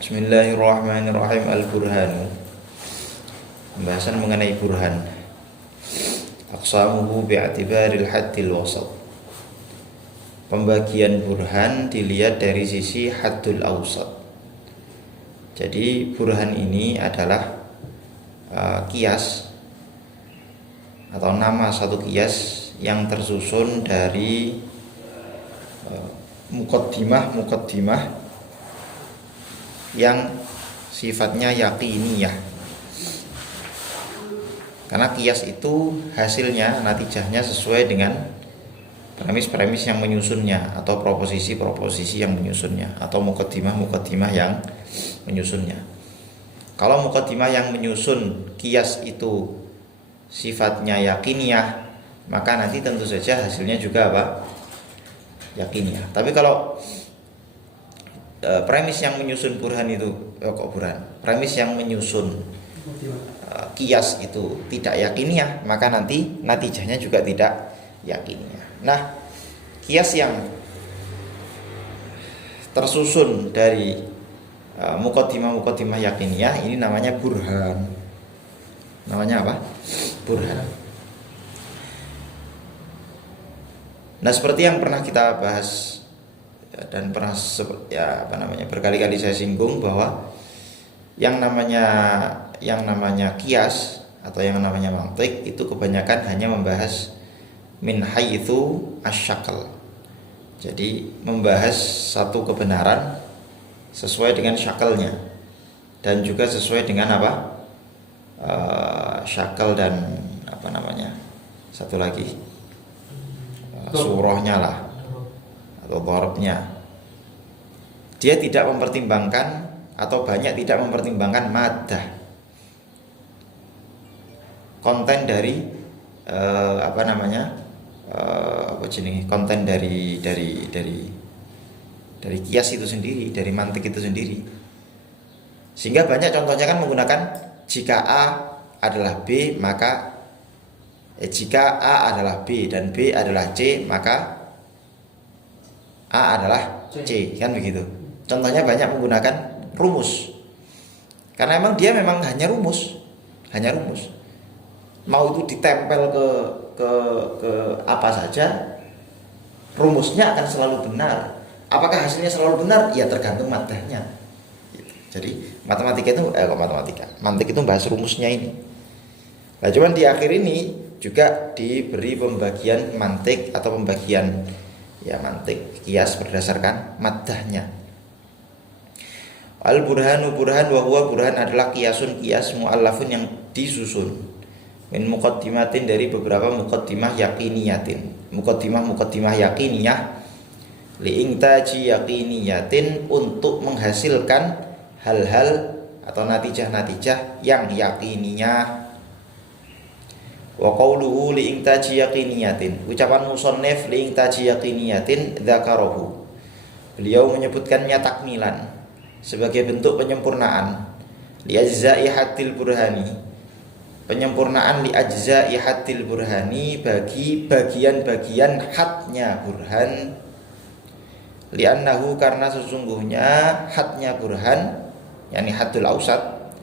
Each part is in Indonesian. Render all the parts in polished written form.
Bismillahirrahmanirrahim. Al-Burhanu. Pembahasan mengenai burhan. Aqsamuhu bi'atibaril haddil wasat. Pembagian burhan dilihat dari sisi haddul awsat. Jadi burhan ini adalah kias atau nama satu kias yang tersusun dari muqaddimah yang sifatnya yaqiniyah. Karena kias itu hasilnya, natijahnya sesuai dengan premis-premis yang menyusunnya atau proposisi-proposisi yang menyusunnya atau muqaddimah yang menyusunnya. Kalau muqaddimah yang menyusun kias itu sifatnya yaqiniyah, maka nanti tentu saja hasilnya juga yaqiniyah. Tapi kalau premis yang menyusun burhan itu premis yang menyusun kias itu tidak yakiniyah, maka nanti natijahnya juga tidak yakiniyah. Nah, kias yang tersusun dari muqaddimah yakiniyah ini namanya burhan. Namanya apa? Burhan. Nah, seperti yang pernah kita bahas dan pernah berkali-kali saya singgung bahwa yang namanya kias atau yang namanya mantik itu kebanyakan hanya membahas min haitsu asyakal. Jadi membahas satu kebenaran sesuai dengan syakalnya dan juga sesuai dengan syakal dan satu lagi surahnya lah atau dharabnya. Dia tidak mempertimbangkan atau banyak tidak mempertimbangkan maddah, konten dari konten dari kias itu sendiri, dari mantik itu sendiri. Sehingga banyak contohnya kan menggunakan jika A adalah B maka jika A adalah B dan B adalah C maka A adalah C, kan begitu. Contohnya banyak menggunakan rumus. Karena dia memang hanya rumus. Mau itu ditempel ke apa saja, rumusnya akan selalu benar. Apakah hasilnya selalu benar? Ya tergantung maddahnya. Jadi mantik itu bahas rumusnya ini. Nah, cuman di akhir ini juga diberi pembagian mantik atau pembagian mantik kias berdasarkan maddahnya. Al-burhanu burhan wa huwa burhan adalah kiasun kias muallafun yang disusun min muqaddimatin dari beberapa muqaddimah yaqiniyatin. Muqaddimah yaqiniyah li'intaji yaqiniyatin untuk menghasilkan hal-hal atau natijah-natijah yang yaqiniyah. Wa qawluhu li'intaji yaqiniyatin. Ucapan musannif li'intaji yaqiniyatin dzakarahu. Beliau menyebutkannya takmilan sebagai bentuk penyempurnaan li ajza'i haddil burhani, penyempurnaan li ajza'i haddil burhani bagi bagian-bagian hadnya burhan, li'annahu karena sesungguhnya hadnya burhan yakni haddul awsat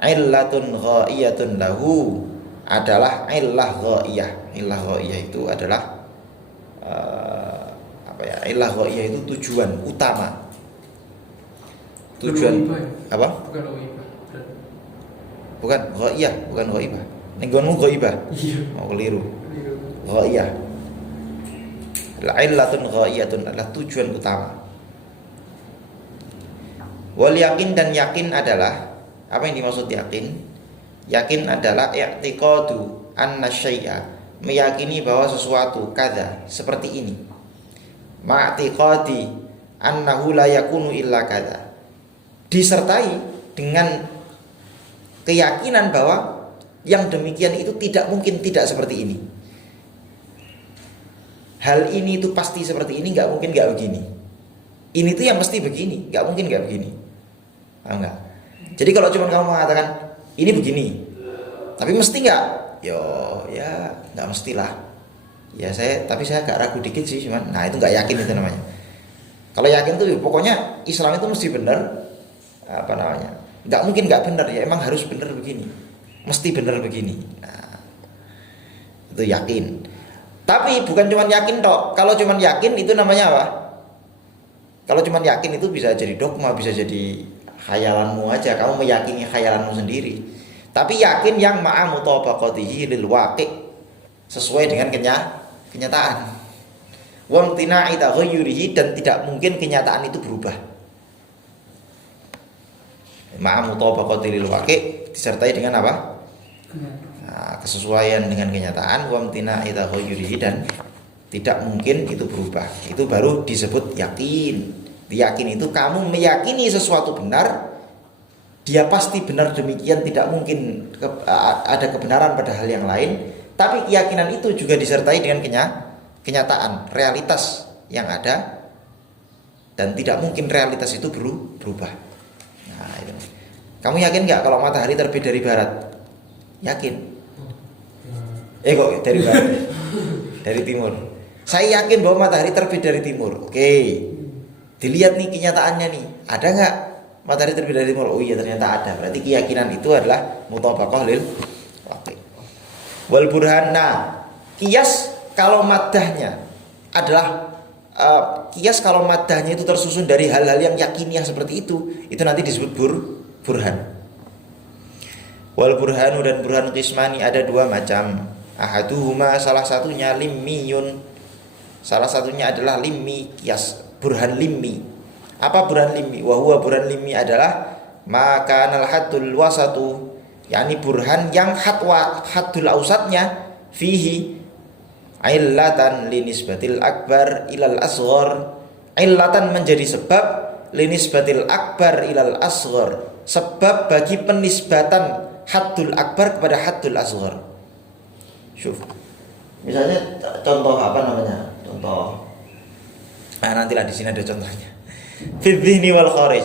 illatun ghaiyatun lahu adalah illah ghaiyah. Illah ghaiyah itu adalah illah ghaiyah itu tujuan utama. Tujuan apa? Bukan ghaiyah, bukan ghaibah. Ning nggonmu ghaibah. Iya. Mau keliru. Ghaiyah. Illatun ghaiyatun adalah tujuan utama. Wal yakin dan yakin adalah apa yang dimaksud yakin? Yakin adalah i'tiqadu anna syai'a, meyakini bahwa sesuatu kada seperti ini. Ma'tiqadi annahu la yakunu illa kada. Disertai dengan keyakinan bahwa yang demikian itu tidak mungkin tidak seperti ini. Hal ini itu pasti seperti ini, nggak mungkin nggak begini. Ini tuh yang mesti begini, nggak mungkin nggak begini. Paham nggak? Jadi kalau cuma kamu mengatakan ini begini, tapi mesti nggak? Ya nggak mestilah. Tapi saya agak ragu dikit sih, cuman, nah itu nggak yakin itu namanya. Kalau yakin tuh pokoknya Islam itu mesti benar. apa namanya, nggak mungkin nggak benar ya, emang harus benar begini, mesti benar begini. Nah, itu yakin. Tapi bukan cuma yakin tok. Kalau cuma yakin itu namanya apa? Kalau cuma yakin itu bisa jadi dogma, bisa jadi khayalanmu aja, kamu meyakini khayalanmu sendiri. Tapi yakin yang ma'a mutabaqatihi lil waqi', sesuai dengan kenyataan. Wa imtina'i taghayyurihi, dan tidak mungkin kenyataan itu berubah. Ma'a mutabaqatihi lil waqi' disertai dengan apa? Nah, kesesuaian dengan kenyataan, wa imtina'i taghayyurihi, dan tidak mungkin itu berubah. Itu baru disebut yakin. Yakin itu kamu meyakini sesuatu benar, dia pasti benar demikian, tidak mungkin ada kebenaran pada hal yang lain. Tapi keyakinan itu juga disertai dengan kenyataan, realitas yang ada, dan tidak mungkin realitas itu berubah. Nah, itu. Kamu yakin nggak kalau matahari terbit dari barat? Yakin? Kok dari barat? Dari timur. Saya yakin bahwa matahari terbit dari timur. Oke. Dilihat nih kenyataannya nih, ada nggak matahari terbit dari timur? Oh iya, ternyata ada. Berarti keyakinan itu adalah mutabaqah lil waqi'. Wal burhan. Nah, kias kalau maddahnya adalah kias kalau maddahnya itu tersusun dari hal-hal yang yakiniah seperti itu nanti disebut burhan. Wal burhanu, dan burhan qismani, ada dua macam. Ahaduhuma, salah satunya limmiyun. Salah satunya adalah limmi, kias burhan limmi. Apa burhan limmi? Wa huwa burhan limmi adalah maka nal haddul wasatu, yakni burhan yang haddul ausatnya fihi illatan linisbatil akbar ilal asghar. Illatan menjadi sebab, linisbatil akbar ilal asghar, sebab bagi penisbatan haddul akbar kepada haddul asghar. Syuf. Misalnya contoh apa namanya? Contoh. Nantilah di sini ada contohnya. Fidzihni wal kharij.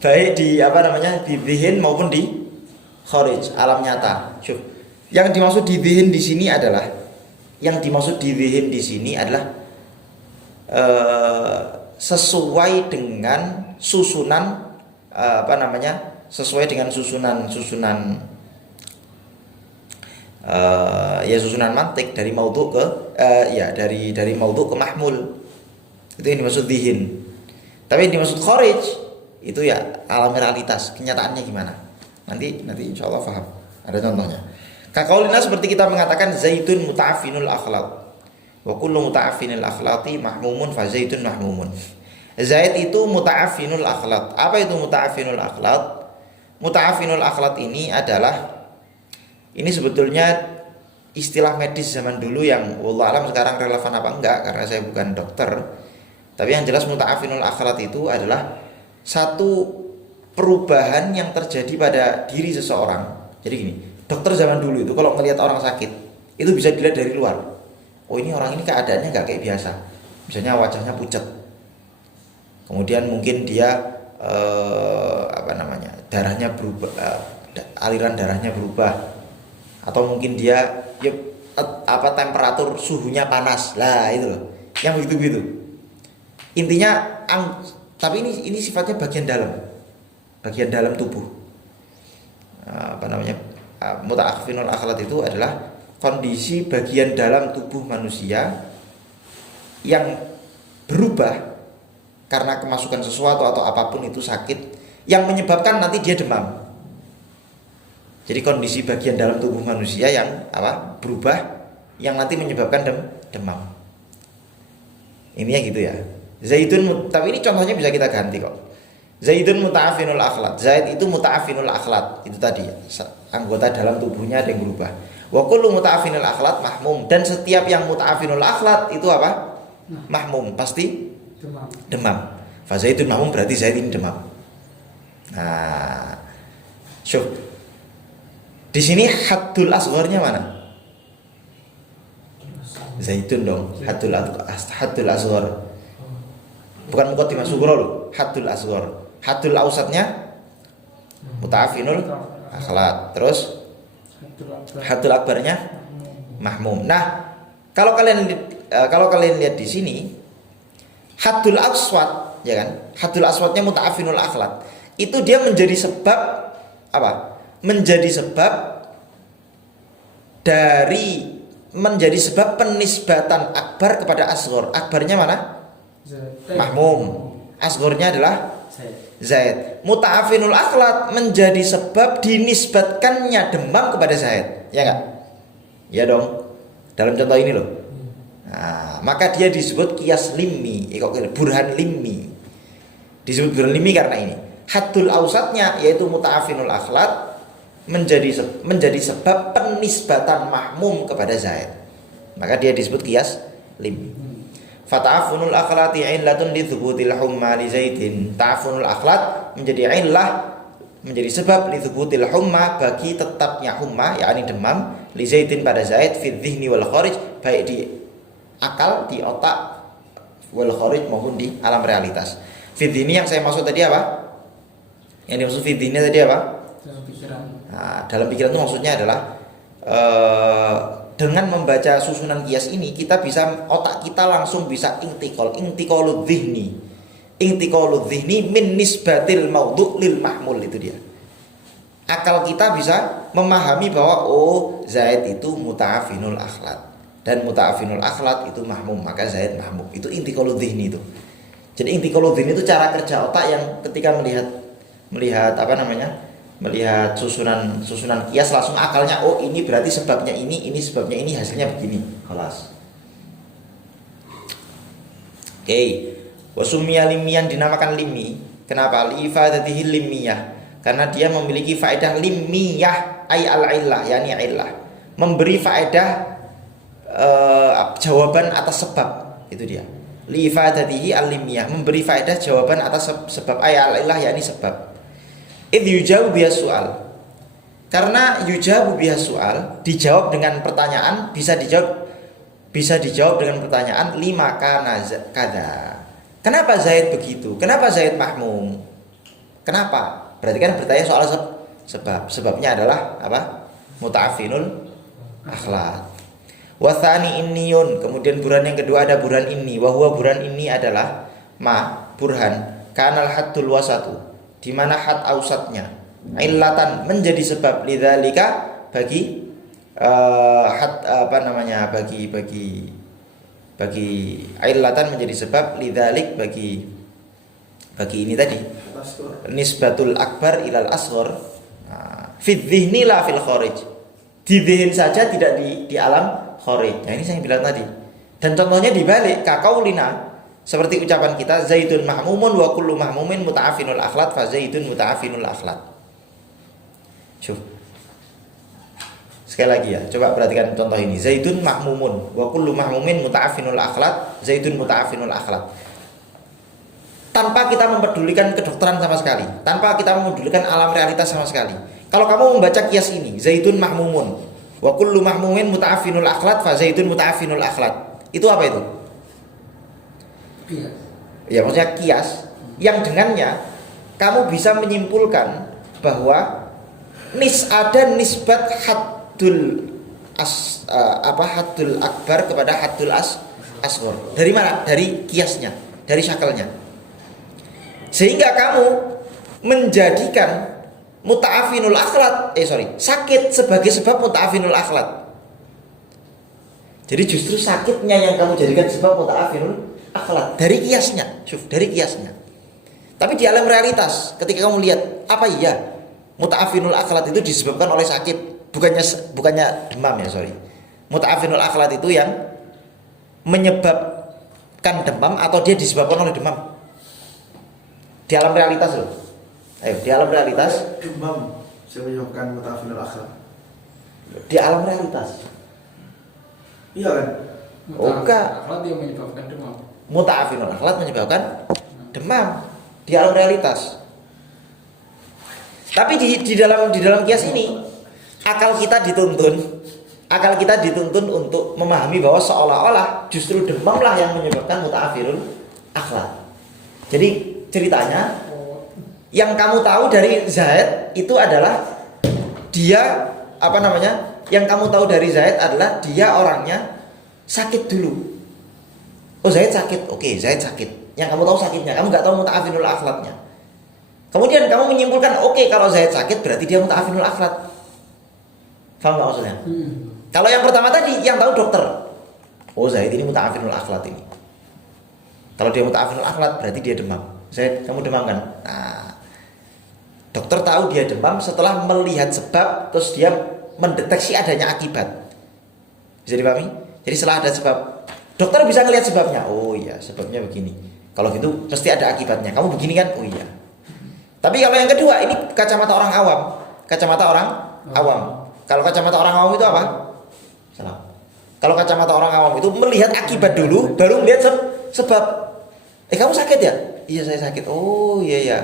Baik di apa namanya? Di zihin maupun di kharij, alam nyata. Syuf. Yang dimaksud di zihin di sini adalah sesuai dengan susunan sesuai dengan susunan susunan mantik dari maudhu ke dari maudhu ke mahmul. Itu yang dimaksud zihin. Tapi yang dimaksud kharij itu ya alam realitas, kenyataannya gimana. Nanti insyaallah paham. Ada contohnya. Kaqaulina, seperti kita mengatakan zaitun muta'affinul akhlaq. Wa kullu muta'affinil akhlaqi mahmumun fa zaitun mahmumun. Zait itu muta'affinul akhlaq. Apa itu muta'affinul akhlaq? Muta'affinul akhlaq ini sebetulnya istilah medis zaman dulu yang wallahu alam sekarang relevan apa enggak, karena saya bukan dokter. Tapi yang jelas muta'affinul akhlaq itu adalah satu perubahan yang terjadi pada diri seseorang. Jadi gini, dokter zaman dulu itu kalau melihat orang sakit itu bisa dilihat dari luar. Oh, ini orang ini keadaannya nggak kayak biasa. Misalnya wajahnya pucat. Kemudian mungkin dia darahnya berubah, aliran darahnya berubah. Atau mungkin dia temperatur suhunya panas. Lah itu loh. Yang begitu-begitu. Intinya tapi ini sifatnya bagian dalam tubuh. Muta'affinul akhlaq itu adalah kondisi bagian dalam tubuh manusia yang berubah karena kemasukan sesuatu atau apapun itu sakit, yang menyebabkan nanti dia demam. Jadi kondisi bagian dalam tubuh manusia yang berubah, yang nanti menyebabkan demam. Intinya gitu ya. Zaidun, tapi ini contohnya bisa kita ganti kok. Zaidun muta'affinul akhlaq. Zaid itu muta'affinul akhlaq. Itu tadi anggota dalam tubuhnya ada yang berubah. Wa kullu muta'affinul akhlaq mahmum, dan setiap yang muta'affinul akhlaq itu apa? Mahmum, pasti demam. Fa zaidun mahmum, berarti Zaid ini demam. Nah, syuf. Di sini haddul asgharnya mana? Zaitun dong, haddul asghar. Bukan muqaddimah sughra loh, haddul asghar. Haddul ausatnya muta'affinul akhlaq. Terus haddul akbarnya mahmum. Nah, kalau kalian lihat di sini haddul aswad, ya kan? Haddul aswadnya muta'affinul akhlaq. itu dia menjadi sebab apa? Menjadi sebab penisbatan akbar kepada asghar. Akbarnya mana? Mahmum. Asgharnya adalah Zaid. Muta'afinul akhlat menjadi sebab dinisbatkannya demam kepada Zaid. Ya enggak? Ya dong. Dalam contoh ini loh. Nah, maka dia disebut qiyas limmi, burhan limmi. Disebut burhan limmi karena ini. Haddul ausatnya yaitu muta'afinul akhlat menjadi sebab penisbatan mahmum kepada Zaid. Maka dia disebut qiyas limmi. Fata'afunul akhlati illatun li thubutil humma li zaidin. Ta'afunul akhlat menjadi illah, menjadi sebab li thubutil humma bagi tetapnya humma, yakni demam, li zaidin pada Zaid fi dhihni wal kharij, baik di akal, di otak, wal kharij maupun di alam realitas. Fi dhihni yang saya maksud tadi apa? Yang dimaksud fi dhihni tadi apa? Dalam pikiran. Nah, dalam pikiran itu maksudnya adalah dengan membaca susunan qiyas ini kita bisa, otak kita langsung bisa intiqaludz dzihni min nisbatil maudhu' lil mahmul. Itu dia. Akal kita bisa memahami bahwa oh Zaid itu muta'afinul akhlat dan muta'afinul akhlat itu mahmum, maka Zaid mahmum. Itu intiqaludz dzihni itu. Jadi intiqaludz dzihni itu cara kerja otak yang ketika melihat apa namanya? Melihat susunan qiyas langsung akalnya oh ini berarti sebabnya ini sebabnya ini, hasilnya begini. Kelas. Oke. Wasumia limian dinamakan limi. Kenapa? Li ifadatihi limiyah. Karena dia memiliki faedah limiyah ay al-illah, yakni illah. Memberi faedah jawaban atas sebab. Itu dia. Li ifadatihi al-limiyah, memberi faedah jawaban atas sebab ay al-illah, yakni sebab. Idh yujabu bihas soal. Karena yujabu bihas soal dijawab dengan pertanyaan, bisa dijawab dengan pertanyaan lima kana kada. Kenapa Zaid begitu? Kenapa Zaid mahmum? Kenapa? Berarti kan bertanya soal sebab. Sebabnya adalah apa? Muta'afinul akhlat. Wathani inniyun. Kemudian burhan yang kedua ada burhan ini. Wahwa burhan ini adalah burhan kanal haddul wasatu, di mana had ausatnya illatan menjadi sebab lidzalika bagi bagi illatan menjadi sebab lidzalik bagi ini tadi nisbatul akbar ilal asghar fi dzihni la fil kharij, di dzihn saja tidak di alam kharij. Nah ini saya bilang tadi, dan contohnya dibalik kaqaulina, seperti ucapan kita Zaidun mahmumun wa kullu mahmumin muta'afinul akhlat fa Zaidun muta'afinul akhlat. Coba sekali lagi ya, coba perhatikan contoh ini. Zaidun mahmumun wa kullu mahmumin muta'afinul akhlat, Zaidun muta'afinul akhlat. Tanpa kita mempedulikan kedokteran sama sekali, tanpa kita mempedulikan alam realitas sama sekali. Kalau kamu membaca qiyas ini, Zaidun mahmumun wa kullu mahmumin muta'afinul akhlat fa Zaidun muta'afinul akhlat. Itu apa itu? Ya maksudnya qiyas yang dengannya kamu bisa menyimpulkan bahwa ada nisbat haddul akbar kepada haddul asghar. Dari mana? Dari qiyasnya, dari syakalnya. Sehingga kamu menjadikan muta'afinul akhlat sakit sebagai sebab muta'afinul akhlat. Jadi justru sakitnya yang kamu jadikan sebab muta'afinul akhlat dari qiyasnya, dari qiyasnya. Tapi di alam realitas ketika kamu lihat apa iya muta'afinul akhlat itu disebabkan oleh sakit, bukannya demam ya, Muta'afinul akhlat itu yang menyebabkan demam atau dia disebabkan oleh demam? Di alam realitas loh. Di alam realitas demam menyebabkan muta'afinul akhlat. Di alam realitas. Iya kan? Akhlak yang menyebabkan demam. Muta'afinul akhlat menyebabkan demam di alam realitas. Tapi di dalam qiyas ini akal kita dituntun untuk memahami bahwa seolah-olah justru demamlah yang menyebabkan muta'afinul akhlat. Jadi ceritanya yang kamu tahu dari Zaid itu adalah dia yang kamu tahu dari Zaid adalah dia orangnya sakit dulu. Oh Zaid sakit, oke Zaid sakit. Yang kamu tahu sakitnya, kamu nggak tahu muta'afinul akhlatnya. Kemudian kamu menyimpulkan, oke, kalau Zaid sakit berarti dia muta'afinul akhlat. Paham nggak maksudnya? Kalau yang pertama tadi, yang tahu dokter. Oh, Zaid ini muta'afinul akhlat ini. Kalau dia muta'afinul akhlat berarti dia demam. Zaid, kamu demam kan? Nah, dokter tahu dia demam setelah melihat sebab, terus dia mendeteksi adanya akibat. Bisa dipahami? Jadi setelah ada sebab, dokter bisa ngelihat sebabnya. Oh iya, sebabnya begini. Kalau gitu pasti ada akibatnya. Kamu begini kan? Oh iya. Tapi kalau yang kedua, ini kacamata orang awam. Kacamata orang awam. Kalau kacamata orang awam itu apa? Salah. Kalau kacamata orang awam itu melihat akibat dulu, baru melihat sebab. Kamu sakit ya? Iya, saya sakit. Oh iya ya.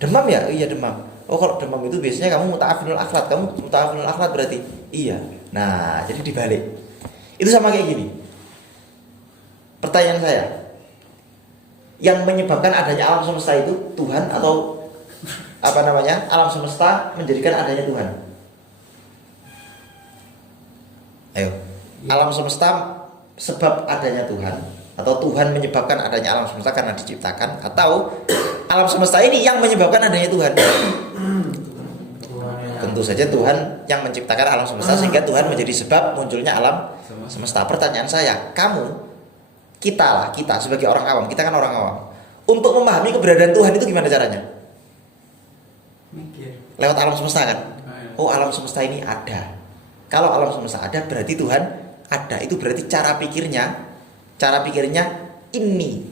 Demam ya? Iya, demam. Oh, kalau demam itu biasanya kamu muta'afinul akhlat. Kamu muta'afinul akhlat berarti? Iya. Nah, jadi dibalik. Itu sama kayak gini. Pertanyaan saya, yang menyebabkan adanya alam semesta itu Tuhan atau alam semesta menjadikan adanya Tuhan? Ayo, alam semesta sebab adanya Tuhan, atau Tuhan menyebabkan adanya alam semesta karena diciptakan, atau alam semesta ini yang menyebabkan adanya Tuhan? Tentu saja Tuhan yang menciptakan alam semesta, sehingga Tuhan menjadi sebab munculnya alam semesta. Pertanyaan saya, kita sebagai orang awam, kita kan orang awam, untuk memahami keberadaan Tuhan itu gimana caranya? Lewat alam semesta kan? Oh, alam semesta ini ada. Kalau alam semesta ada berarti Tuhan ada. Itu berarti cara pikirnya ini.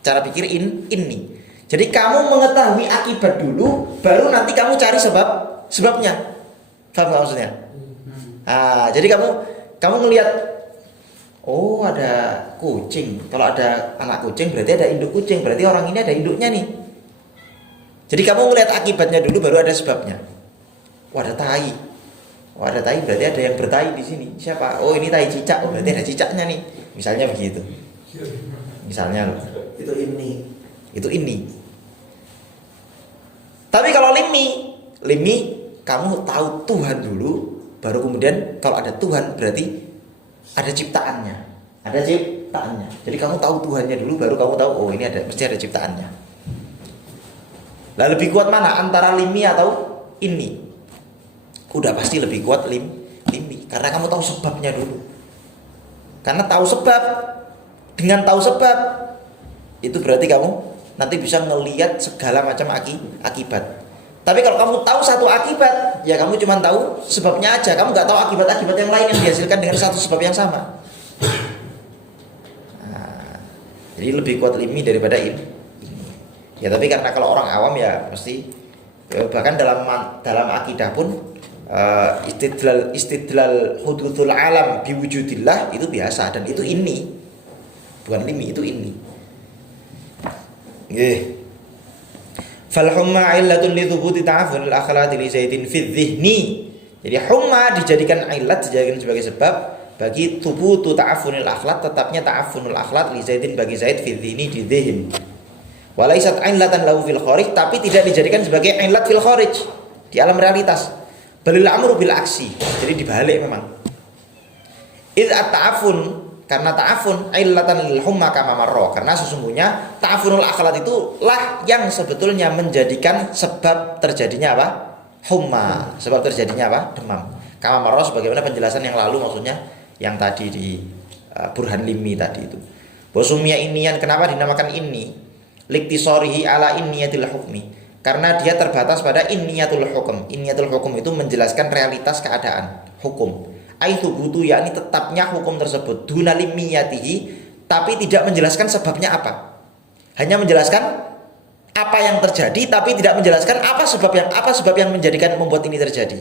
Cara pikir ini. Jadi kamu mengetahui akibat dulu, baru nanti kamu cari sebabnya. Paham gak maksudnya? Jadi kamu ngelihat, oh ada kucing. Kalau ada anak kucing berarti ada induk kucing. Berarti orang ini ada induknya nih. Jadi kamu ngelihat akibatnya dulu, baru ada sebabnya. Wah, ada tai. Berarti ada yang bertai di sini. Siapa? Oh, ini tai cicak. Oh, berarti ada cicaknya nih. Misalnya begitu. Misalnya Itu ini. Tapi kalau limi kamu tahu Tuhan dulu, baru kemudian kalau ada Tuhan berarti ada ciptaannya. Jadi kamu tahu Tuhannya dulu, baru kamu tahu, oh ini mesti ada ciptaannya. Lah lebih kuat mana antara limi atau ini? Udah pasti lebih kuat limi, karena kamu tahu sebabnya dulu. Karena tahu sebab, dengan tahu sebab itu berarti kamu nanti bisa ngelihat segala macam akibat. Tapi kalau kamu tahu satu akibat, ya kamu cuma tahu sebabnya aja. Kamu nggak tahu akibat-akibat yang lain yang dihasilkan dengan satu sebab yang sama. Jadi lebih kuat limi daripada ini. Ya tapi karena kalau orang awam ya mesti, bahkan dalam akidah pun istidlal hudutsul alam biwujudillah itu biasa, dan itu ini. Bukan limi, itu ini. Nggih. Fal humma illatun li thubuti ta'afful al-akhlati li zaidin fi dhihni. Jadi humma dijadikan sebagai sebab bagi thubutu ta'affunil akhlat, tetapnya ta'affunul akhlat li zaidin bagi Zaid fi dhihni di dzihn. Walaisat illatan lahu fil kharij, tapi tidak dijadikan sebagai illat fil kharij, di alam realitas. Balil amru bil aksi. Jadi dibalik memang. Id at-ta'affun, karena ta'affun illatan lil humma kama marra, karena sesungguhnya ta'affunul akhlat itu lah yang sebetulnya menjadikan sebab terjadinya apa? Humma, sebab terjadinya apa? Demam. Kama marra sebagaimana penjelasan yang lalu, maksudnya yang tadi di Burhan Limi tadi itu. Bosumia inian, kenapa dinamakan ini? Liktisorihi ala inniyatil hukmi, karena dia terbatas pada inniyatul hukum. Inniyatul hukum itu menjelaskan realitas keadaan hukum. Aitu butuh, yakni tetapnya hukum tersebut. Dunalimiyatihi, tapi tidak menjelaskan sebabnya apa. Hanya menjelaskan apa yang terjadi, tapi tidak menjelaskan apa sebab yang menjadikan membuat ini terjadi.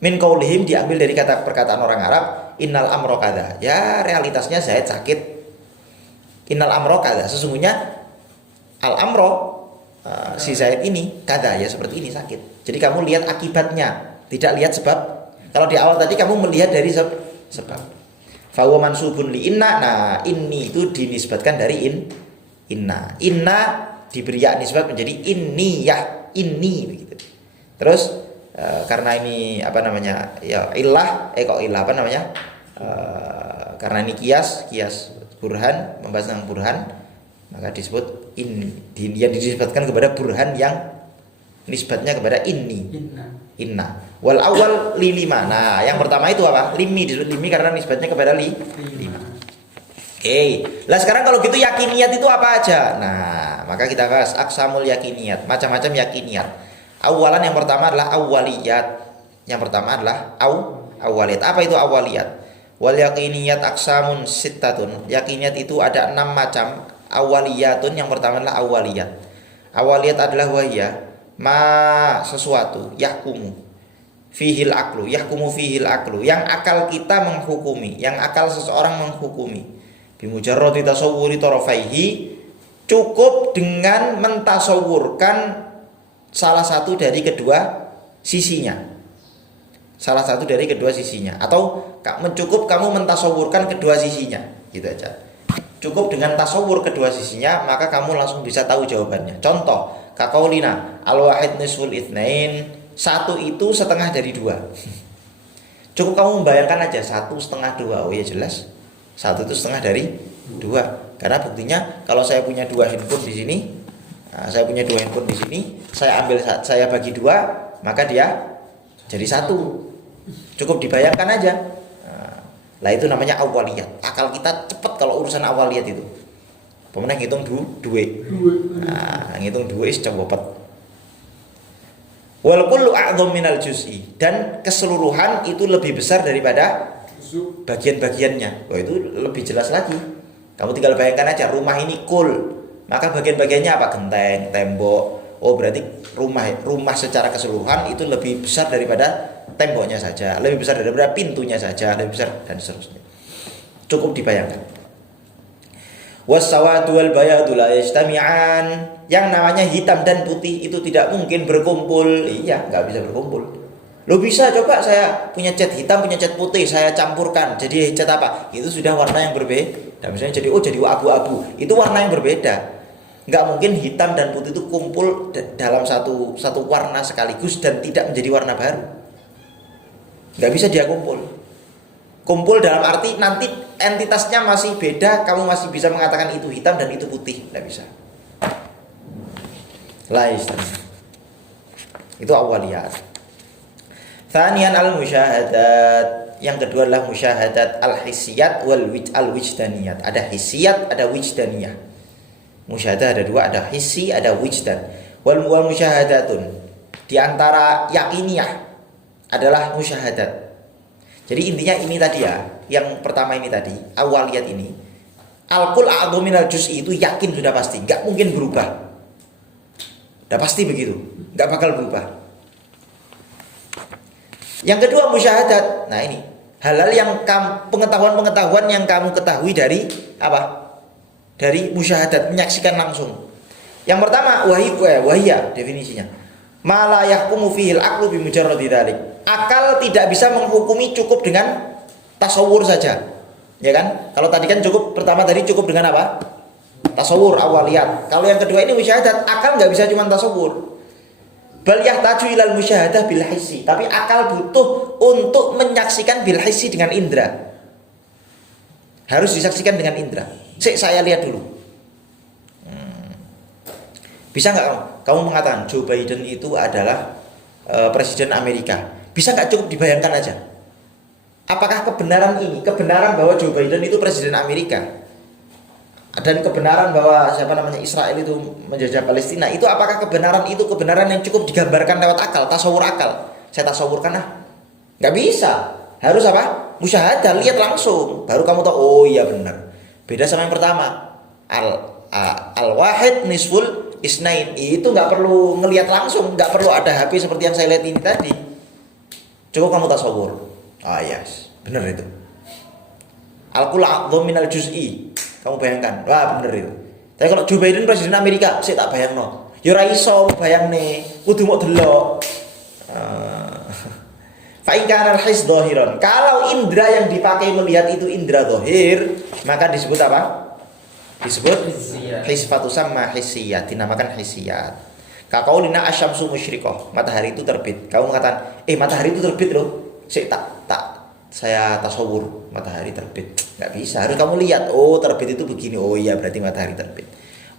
Min qaulihim, diambil dari perkataan orang Arab, innal amro kada. Ya realitasnya Zaid sakit. Innal amro kada, sesungguhnya al-amro si Zaid ini kada, ya seperti ini sakit. Jadi kamu lihat akibatnya, tidak lihat sebab. Kalau di awal tadi kamu melihat dari sebab. Fa huwa mansubun li inna. Nah, ini itu dinisbatkan dari inna. Inna diberi ya nisbat menjadi inniyah, ini begitu. Terus karena ini apa namanya? Ya illah, karena ini kias burhan, membahas tentang burhan, maka disebut yang dinisbatkan kepada burhan yang nisbatnya kepada inna. Wal awal li lima. Nah, yang pertama itu apa? Limi, disebut limi karena nisbatnya kepada lima. Oke. Lah sekarang kalau gitu yakiniyat itu apa aja? Nah, maka kita bahas aqsamul yakiniyat, macam-macam yakiniyat. Awalan yang pertama adalah awaliyat. Yang pertama adalah awaliyat. Apa itu awaliyat? Wal yakiniyat aqsamun sittatun. Yakiniyat itu ada 6 macam. Awaliyatun yang pertama adalah awaliyat. Awaliyat adalah wahya sesuatu yahkumu fihil aklu, yahkumu fihil aklu, yang akal kita menghukumi, yang akal seseorang menghukumi. Bimujarradi tasawwuri tarafaihi, cukup dengan mentasawurkan salah satu dari kedua sisinya. Salah satu dari kedua sisinya, atau mencukup kamu mentasawurkan kedua sisinya, gitu aja. Cukup dengan tasawur kedua sisinya, maka kamu langsung bisa tahu jawabannya. Contoh, kaqaulina al-wahid nisful itsnain, satu itu setengah dari dua. Cukup kamu membayangkan aja, 1/2 oh ya jelas, satu itu setengah dari dua. Karena buktinya kalau saya punya 2 handphone di sini, saya punya 2 handphone di sini, saya bagi 2, maka dia jadi 1. Cukup dibayangkan aja. Lah itu namanya awaliyat. Akal kita cepat kalau urusan awaliyat itu. Pemenang ngitung duwe. Nah, ngitung duwe is cepet. Wal kullu a'dham minal juz'i, dan keseluruhan itu lebih besar daripada bagian-bagiannya. Oh, itu lebih jelas lagi. Kamu tinggal bayangkan aja, rumah ini kul, maka bagian-bagiannya apa? Genteng, tembok. Oh, berarti rumah secara keseluruhan itu lebih besar daripada temboknya saja, lebih besar daripada pintunya saja, lebih besar, dan seterusnya. Cukup dibayangkan. Was-sawadu wal bayadu la yajtami'an, yang namanya hitam dan putih itu tidak mungkin berkumpul. Iya, nggak bisa berkumpul. Lo bisa coba, saya punya cat hitam, punya cat putih, saya campurkan jadi cat apa? Itu sudah warna yang berbeda. Dan misalnya jadi abu-abu, itu warna yang berbeda. Nggak mungkin hitam dan putih itu kumpul dalam satu warna sekaligus dan tidak menjadi warna baru. Nggak bisa dia kumpul dalam arti nanti entitasnya masih beda, kamu masih bisa mengatakan itu hitam dan itu putih. Nggak bisa. Itu awaliyat. Thaniyan al-musyahadat, yang kedua adalah musyahadat al-hissiyat wal al-wijdaniyat. Ada hissiyat, ada wijdaniyah. Musyahadah ada 2, ada hissi, ada wijdan. Wal musyahadatun, di antara yakiniyah adalah musyahadat. Jadi intinya ini tadi ya, yang pertama ini tadi, awaliyat ini. Al-qul a'dhu minal juz'i itu yakin sudah pasti, enggak mungkin berubah. Udah pasti begitu, enggak bakal berubah. Yang kedua musyahadat. Nah ini hal-hal yang pengetahuan-pengetahuan yang kamu ketahui dari apa? Dari musyahadat, menyaksikan langsung. Yang pertama wahiyya definisinya. Ma la yahkumu fihil aqlu bi mujarradi dzalik. Akal tidak bisa menghukumi cukup dengan tasawur saja. Ya kan? Kalau tadi kan pertama tadi cukup dengan apa? Tasawur awaliyat. Kalau yang kedua ini musyahadat, akal nggak bisa cuma tasawur. Bal yahtaju ilal musyahadah bil hissi. Tapi akal butuh untuk menyaksikan bil hissi dengan indera. Harus disaksikan dengan indera. Saya lihat dulu. Bisa nggak kamu mengatakan Joe Biden itu adalah presiden Amerika? Bisa nggak cukup dibayangkan aja? Apakah kebenaran bahwa Joe Biden itu presiden Amerika, dan kebenaran bahwa Israel itu menjajah Palestina, itu apakah kebenaran yang cukup digambarkan lewat akal, tasawur akal? Saya tasawurkan nggak bisa. Harus apa? Musyahadah, lihat langsung, baru kamu tahu. Oh iya benar. Beda sama yang pertama, al-wahid nisful isnain, itu nggak perlu ngelihat langsung, nggak perlu ada HP seperti yang saya lihat ini tadi. Cukup kamu tasawur. Yes, benar itu. Al-qul a'dham minal juz'i. Kamu bayangkan, wah bener itu. Tapi kalau Joe Biden presiden Amerika, saya tak bayangno. Ya ora iso bayangne, kudu mok delok. Fa in kana al-his dhahiran. Kalau indra yang dipakai melihat itu indra dhahir, maka disebut apa? Disebut hisfatu sama hissiyat, dinamakan hissiyat. Kaqaulina asyamsu musyriqah, matahari itu terbit. Kamu mengatakan, matahari itu terbit loh. Saya tasawur matahari terbit. Enggak bisa, harus kamu lihat. Oh, terbit itu begini. Oh iya, berarti matahari terbit.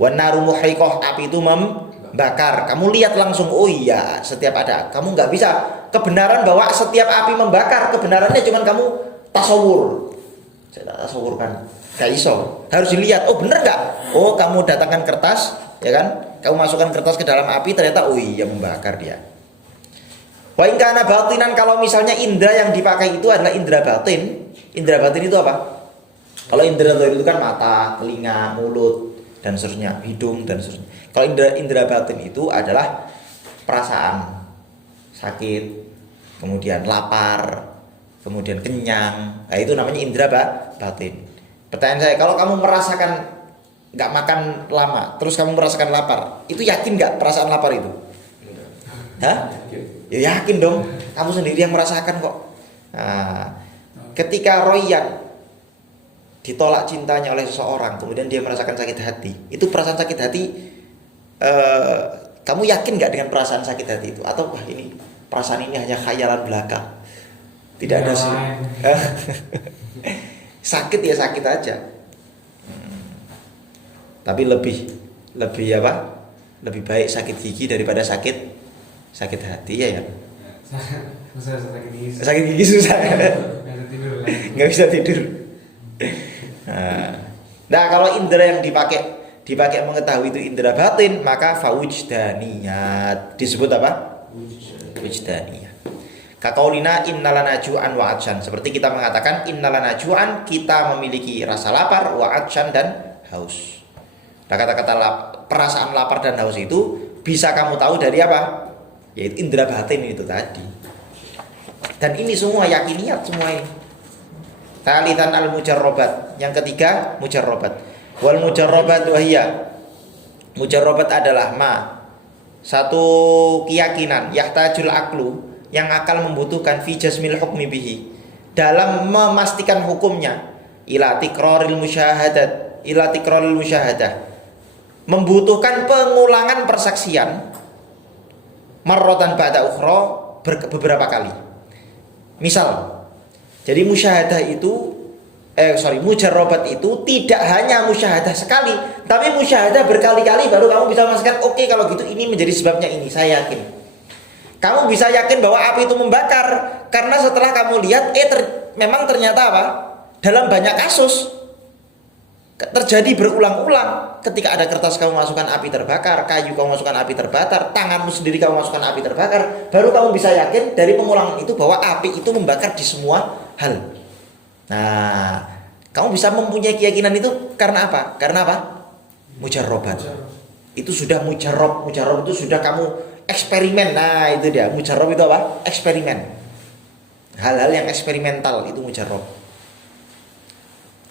Wan naru muhriqah, api itu membakar. Kamu lihat langsung, oh iya, setiap ada. Kamu nggak bisa kebenaran bahwa setiap api membakar, kebenarannya cuman kamu tasawur. Saya tak tasawurkan. Gak iso. Harus dilihat, oh bener nggak? Oh, kamu datangkan kertas, ya kan? Kamu masukkan kertas ke dalam api, ternyata oh iya membakar dia. Wa in kana batinan, kalau misalnya indra yang dipakai itu adalah indra batin. Indra batin itu apa? Kalau indra zahir itu kan mata, telinga, mulut, dan seterusnya, hidung dan seterusnya. Kalau indra batin itu adalah perasaan, sakit, kemudian lapar, kemudian kenyang. Nah, itu namanya indra batin. Pertanyaan saya, kalau kamu merasakan nggak makan lama, terus kamu merasakan lapar, itu yakin nggak perasaan lapar itu? Hah? Ya yakin dong. Kamu sendiri yang merasakan kok. Nah, ketika Royan ditolak cintanya oleh seseorang, kemudian dia merasakan sakit hati, itu perasaan sakit hati, kamu yakin nggak dengan perasaan sakit hati itu? Atau wah ini perasaan ini hanya khayalan belaka, tidak ada sih. Sakit ya sakit aja. Tapi lebih apa? Lebih baik sakit gigi daripada sakit hati ya. Susah sakit gigi. Sakit gigi susah. Nggak bisa tidur. Nah, kalau indera yang dipakai mengetahui itu indera batin, maka fawujdaniyat disebut apa? Wujdaniyat. Kaqaulina innalana ju'an wa atsyan, seperti kita mengatakan innalana ju'an, kita memiliki rasa lapar, wa atsyan dan haus. Nah, kata-kata perasaan lapar dan haus itu bisa kamu tahu dari apa? Yaitu indera batin itu tadi. Dan ini semua yakiniyat semua ini. Talitan al-mujarrobat. Yang ketiga mujarrobat. Wal mujarrobat wahiyya. Mujarrobat adalah satu keyakinan yahtajul aklu, yang akal membutuhkan fi jasmil hukmi bihi, dalam memastikan hukumnya, ila tikraril musyahadah, membutuhkan pengulangan persaksian marratan ba'da ukhra, beberapa kali. Misal, jadi mujarrobat itu tidak hanya musyahadah sekali, tapi musyahadah berkali-kali baru kamu bisa memastikan, oke, kalau gitu ini menjadi sebabnya ini, saya yakin. Kamu bisa yakin bahwa api itu membakar karena setelah kamu lihat, memang ternyata apa? Dalam banyak kasus terjadi berulang-ulang. Ketika ada kertas kamu masukkan api terbakar, kayu kamu masukkan api terbakar, tanganmu sendiri kamu masukkan api terbakar, baru kamu bisa yakin dari pengulangan itu bahwa api itu membakar di semua hal. Nah, kamu bisa mempunyai keyakinan itu karena apa? Karena apa? Mujarrobat. Itu sudah mujarrob. Mujarrob itu sudah kamu eksperimen. Nah, itu dia. Mujarrob itu apa? Eksperimen. Hal-hal yang eksperimental itu mujarrob.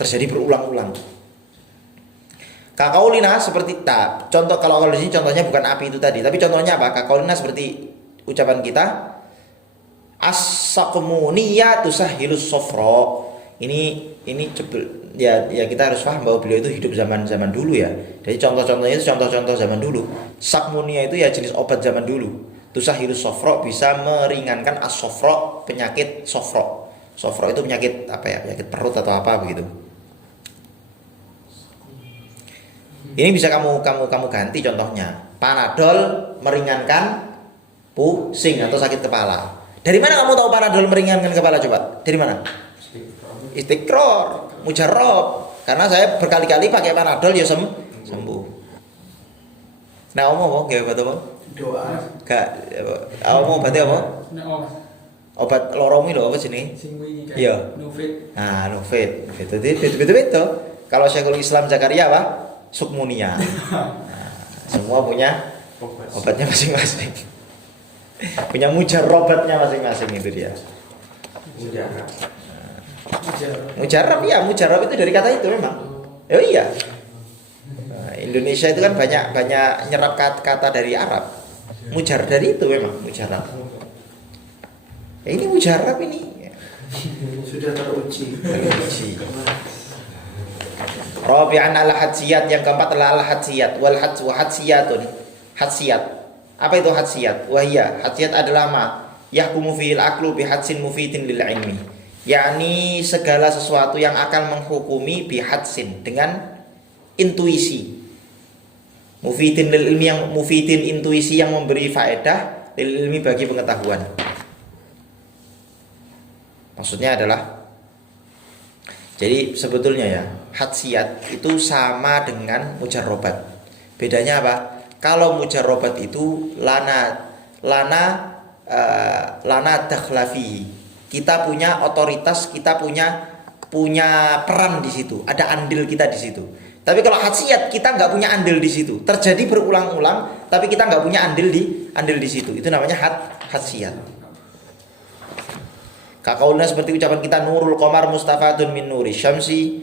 Terjadi berulang-ulang. Kaqaulina seperti contoh, kalau di sini contohnya bukan api itu tadi, tapi contohnya apa? Kaqaulina seperti ucapan kita, as-saqmuniyya tusahhilus safra. Ini ya kita harus paham bahwa beliau itu hidup zaman dulu ya. Jadi contoh-contohnya itu contoh-contoh zaman dulu. Sakmunia itu ya jenis obat zaman dulu. Tusahhilus safra, bisa meringankan as-safra, penyakit safra. Safra itu penyakit apa ya? Penyakit perut atau apa begitu. Ini bisa kamu ganti contohnya. Panadol meringankan pusing atau sakit kepala. Dari mana kamu tahu Panadol meringankan kepala, coba? Dari mana? Istiqrar, mujarrob. Karena saya berkali-kali pakai Panadol ya sembuh. Nah, omong nggih obat apa? Doa. Gak obat apa? Obat loromi lho apa sini? Iya. Novit. Nah, Novit. Betul. Kalau Syekhul Islam Zakaria apa? Sukmunia. Nah, semua punya obatnya masing-masing. Punya mujarrobatnya masing-masing, itu dia. Mujarab ya, mujarab itu dari kata itu memang. Oh iya. Nah, Indonesia itu kan banyak nyerap kata dari Arab. Mujar dari itu memang mujarab. Ya, ini mujarab ini. Sudah teruji. Rabi'an al-hadsiyat, yang keempat adalah al-hadsiyat wal hads wa hadsiyatun. Hadsiyat. Apa itu hadsiyat? Wahia, hadsiyat adalah yahkumu fil aqlu bi hadsin mufidin lil ilmi. Yakni segala sesuatu yang akan menghukumi bihadsin, dengan intuisi. Mufidin lil ilmi, yang mufidin intuisi yang memberi faedah, lil ilmi bagi pengetahuan. Maksudnya adalah, jadi sebetulnya ya, hadsiyat itu sama dengan mujarrobat. Bedanya apa? Kalau mujarrobat itu lana dakhlafi. Kita punya otoritas, kita punya peran di situ, ada andil kita di situ. Tapi kalau hadsiyat kita nggak punya andil di situ. Terjadi berulang-ulang, tapi kita nggak punya andil di situ. Itu namanya hadsiyat. Kakaulna seperti ucapan kita, nurul qamar mustafadun min nuri syamsi.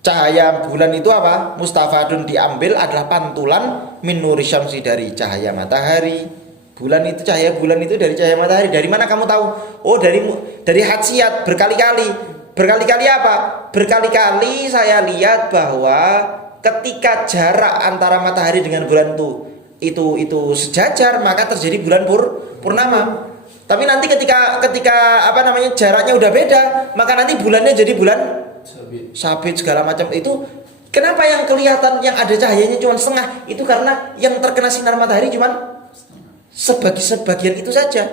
Cahaya bulan itu apa? Mustafadun, diambil adalah pantulan, min nuri syamsi, dari cahaya matahari. Bulan itu, cahaya bulan itu dari cahaya matahari. Dari mana kamu tahu? Oh, dari hadsiyat, berkali-kali. Berkali-kali apa? Berkali-kali saya lihat bahwa ketika jarak antara matahari dengan bulan itu sejajar, maka terjadi bulan purnama. Tapi nanti ketika jaraknya udah beda, maka nanti bulannya jadi bulan sabit segala macam. Itu kenapa yang kelihatan, yang ada cahayanya cuma setengah? Itu karena yang terkena sinar matahari cuma sebagian itu saja.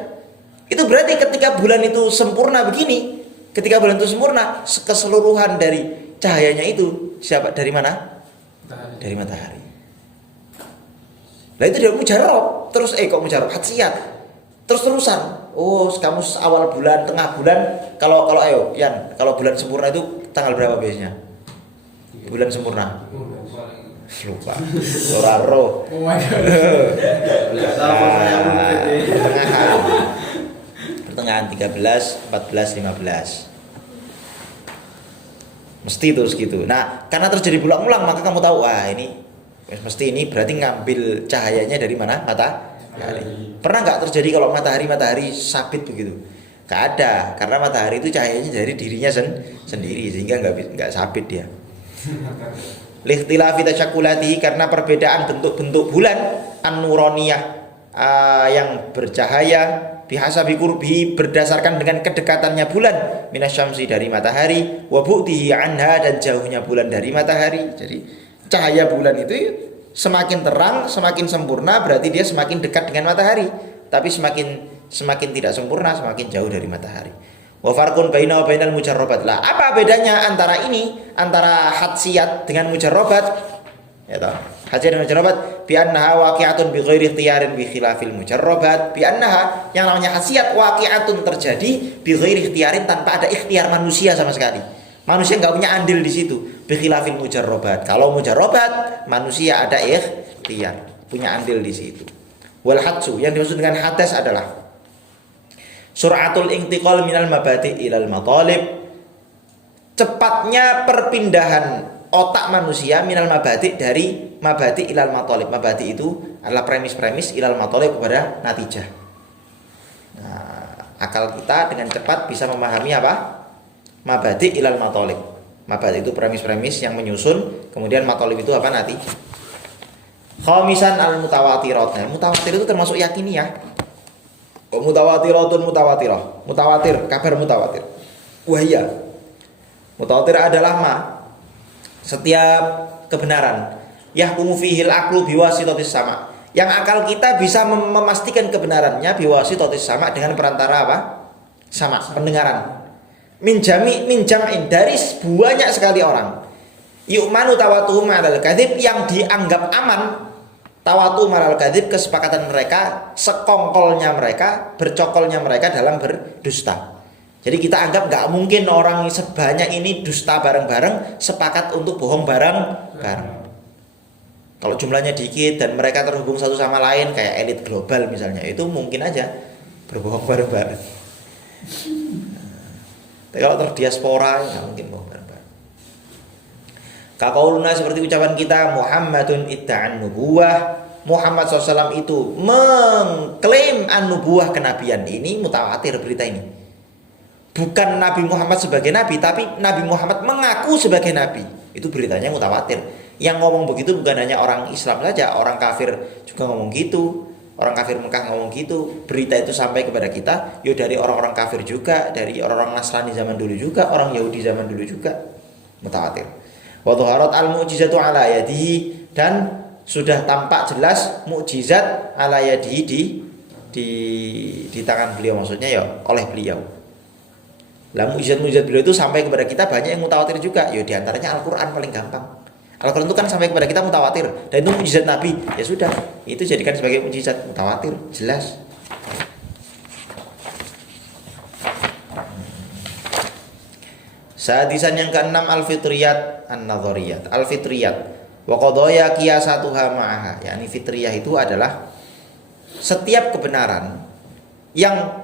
Itu berarti ketika bulan itu sempurna begini, ketika bulan itu sempurna, keseluruhan dari cahayanya itu siapa? Dari mana? Dari matahari. Nah itu dia mujarab. Terus kok mujarab? Hadsiyat. Terus-terusan. Oh, kamu awal bulan, tengah bulan. Kalau ayo, Yan, kalau bulan sempurna itu tanggal berapa biasanya? Bulan sempurna. Lupa. Loraro. Oh my god. Pertengahan 13, 14, 15. Mesti terus gitu. Nah, karena terjadi berulang-ulang, maka kamu tahu, wah ini mesti ini berarti ngambil cahayanya dari mana? Matahari. Pernah nggak terjadi kalau matahari sabit begitu? Nggak ada, karena matahari itu cahayanya dari dirinya sendiri, sehingga nggak sabit dia. Likhtilafi tasyakulatihi, karena perbedaan bentuk-bentuk bulan an-nuraniyah yang bercahaya, bihasabi qurbihi, berdasarkan dengan kedekatannya bulan, minasyamsi, dari matahari, wa bu'dihi anha, dan jauhnya bulan dari matahari. Jadi cahaya bulan itu semakin terang, semakin sempurna, berarti dia semakin dekat dengan matahari. Tapi semakin tidak sempurna, semakin jauh dari matahari. Wa farqun baina wa bainal mujarrabat. Lah, apa bedanya antara ini, antara hadsiyat dengan mujarrabat? Ya toh. Hadsiyat dan mujarrabat, bi annaha waqi'atun bi ghairi ikhtiyarin bi khilafil mujarrabat. Bi annaha, yang namanya hadsiyat, waqi'atun, terjadi bi ghairi ikhtiyarin, tanpa ada ikhtiar manusia sama sekali. Manusia enggak punya andil di situ. Bi khilafil mujarrabat. Kalau mujarrabat, manusia ada ikhtiar, punya andil di situ. Wal hadsu, yang dimaksud dengan hadas adalah sur'atul intiqal minal mabadi ilal matalib, cepatnya perpindahan otak manusia minal mabadi, dari mabadi ilal matalib. Mabadi itu adalah premis-premis, ilal matalib, kepada natijah. Nah, akal kita dengan cepat bisa memahami apa? Mabadi ilal matalib. Mabadi itu premis-premis yang menyusun, kemudian matalib itu apa? Natijah. Khamisan al mutawatirat. Nah, mutawatir itu termasuk yakiniyah. Mutawatiratun mutawatirah. Mutawatir, kabar mutawatir. Wahia. Mutawatir adalah setiap kebenaran. Yahkumu fihil aqlu biwasitatis sama. Yang akal kita bisa memastikan kebenarannya biwasitatis sama, dengan perantara apa? Sama, pendengaran. Min jam'in, dari banyak sekali orang. Yu'manu tawatuhum 'alal kadzib, yang dianggap aman tawatu maral kadzib, kesepakatan mereka, sekongkolnya mereka, bercokolnya mereka dalam berdusta. Jadi kita anggap nggak mungkin orang sebanyak ini dusta bareng-bareng, sepakat untuk bohong bareng-bareng. Kalau jumlahnya dikit dan mereka terhubung satu sama lain, kayak elit global misalnya, itu mungkin aja berbohong bareng-bareng. Tapi kalau terdiaspora, nggak mungkin bohong bareng-bareng. Kaqauluna, seperti ucapan kita, Muhammadun idda'an nubuwah, Muhammad SAW itu mengklaim an-nubuwah, kenabian. Ini mutawatir berita ini. Bukan Nabi Muhammad sebagai nabi, tapi Nabi Muhammad mengaku sebagai nabi. Itu beritanya mutawatir. Yang ngomong begitu bukan hanya orang Islam saja, orang kafir juga ngomong gitu. Orang kafir Mekah ngomong gitu. Berita itu sampai kepada kita, yo dari orang-orang kafir juga, dari orang-orang Nasrani zaman dulu juga, orang Yahudi zaman dulu juga. Mutawatir. Wa dhaharat al-mu'jizatu ala yadihi, dan sudah tampak jelas mukjizat ala yadihi di tangan beliau, maksudnya ya oleh beliau. Lah mukjizat-mukjizat beliau itu sampai kepada kita banyak yang mutawatir juga. Ya diantaranya Al-Qur'an paling gampang. Al-Qur'an itu kan sampai kepada kita mutawatir, dan itu mukjizat Nabi. Ya sudah, itu jadikan sebagai mukjizat mutawatir, jelas. Sadisan yang keenam al-fitriyat an-nadhariyat. Al-fitriyat wa qadaya qiyasatuha ma'aha. Yani fitriyah itu adalah setiap kebenaran yang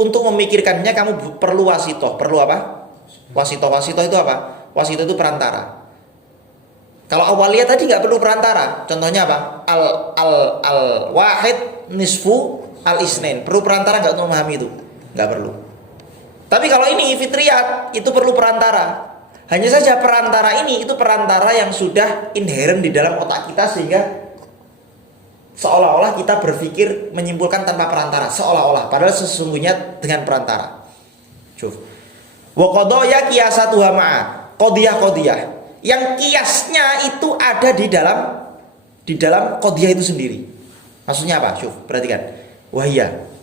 untuk memikirkannya kamu perlu wasitoh. Perlu apa? Wasitoh. Wasitoh itu apa? Wasitoh itu perantara. Kalau awaliyah tadi nggak perlu perantara. Contohnya apa? Al wahid nisfu al isnain. Perlu perantara nggak untuk memahami itu? Nggak perlu. Tapi kalau ini fitriyat itu perlu perantara. Hanya saja perantara ini itu perantara yang sudah inherent di dalam otak kita, sehingga seolah-olah kita berpikir menyimpulkan tanpa perantara, seolah-olah, padahal sesungguhnya dengan perantara. Cuf. Wa qadaya qiyasatuha ma'a. Qadiyah. Yang kiasnya itu ada di dalam qadiyah itu sendiri. Maksudnya apa? Cuf, perhatikan. Wahiyah.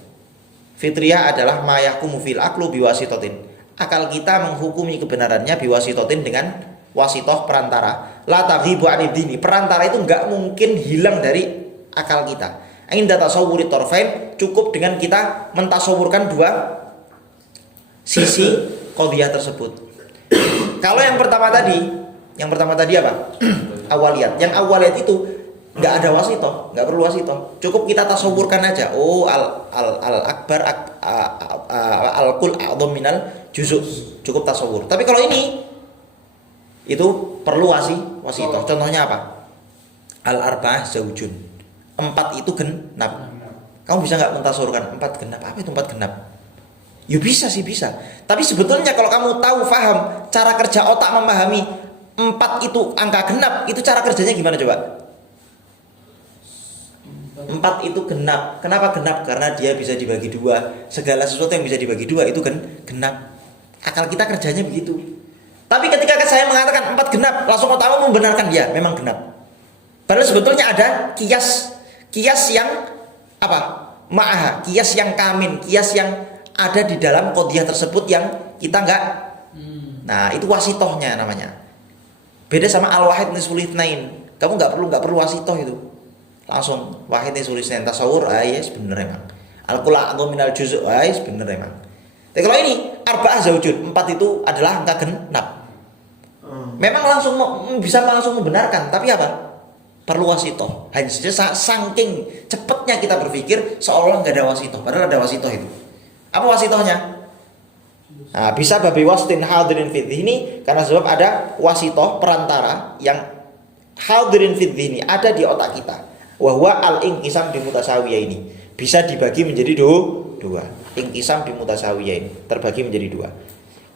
Fitriyah adalah ma yaqumu fil aqlu biwasitatin. Akal kita menghukumi kebenarannya biwasitatin dengan wasitoh perantara. La taghibu anid dini. Perantara itu enggak mungkin hilang dari akal kita. Inda tasawwuri tarfain, cukup dengan kita mentasawurkan dua sisi qadiyah tersebut. Kalau yang pertama tadi apa? Awaliyat. Yang awaliyat itu enggak ada wasitoh, enggak perlu wasitoh. Cukup kita tasawurkan aja. Oh, al akbar al kul a'dham minal juzuk. Cukup tasawur. Tapi kalau ini itu perlu wasitoh. Contohnya apa? Al arba'ah zaujun. 4 itu genap. Kamu bisa nggak mentasawurkan 4 genap? Apa itu 4 genap? Ya bisa sih, bisa. Tapi sebetulnya kalau kamu tahu, paham cara kerja otak memahami 4 itu angka genap, itu cara kerjanya gimana coba? 4 itu genap. Kenapa genap? Karena dia bisa dibagi 2. Segala sesuatu yang bisa dibagi 2 itu genap. Akal kita kerjanya begitu. Tapi ketika saya mengatakan 4 genap, langsung otakmu membenarkan dia memang genap. Padahal sebetulnya ada kias yang apa? Ma'aha, kias yang kamin, kias yang ada di dalam qadiyah tersebut yang kita enggak. Nah, itu wasitohnya namanya. Beda sama al-wahid nisful itsnain. Kamu enggak perlu wasitoh itu. Langsung wahid nisful itsnain tasawur, yes bener emang. Al-qul a'dham minal juz', yes bener emang. Tapi kalau ini arba'ah zaujun, 4 itu adalah angka genap. Memang bisa langsung membenarkan, tapi apa? Perlu wasitoh. Hanya saja saking cepatnya kita berpikir seolah nggak ada wasitoh, padahal ada wasitoh itu. Apa wasitohnya? Nah, bisa babi wastin hadirin fid ini karena sebab ada wasitoh perantara yang hadirin fid ini ada di otak kita. Wahwa al-inqisam bimutasawiyah ini bisa dibagi menjadi dua. Inqisam bimutasawiyah ini terbagi menjadi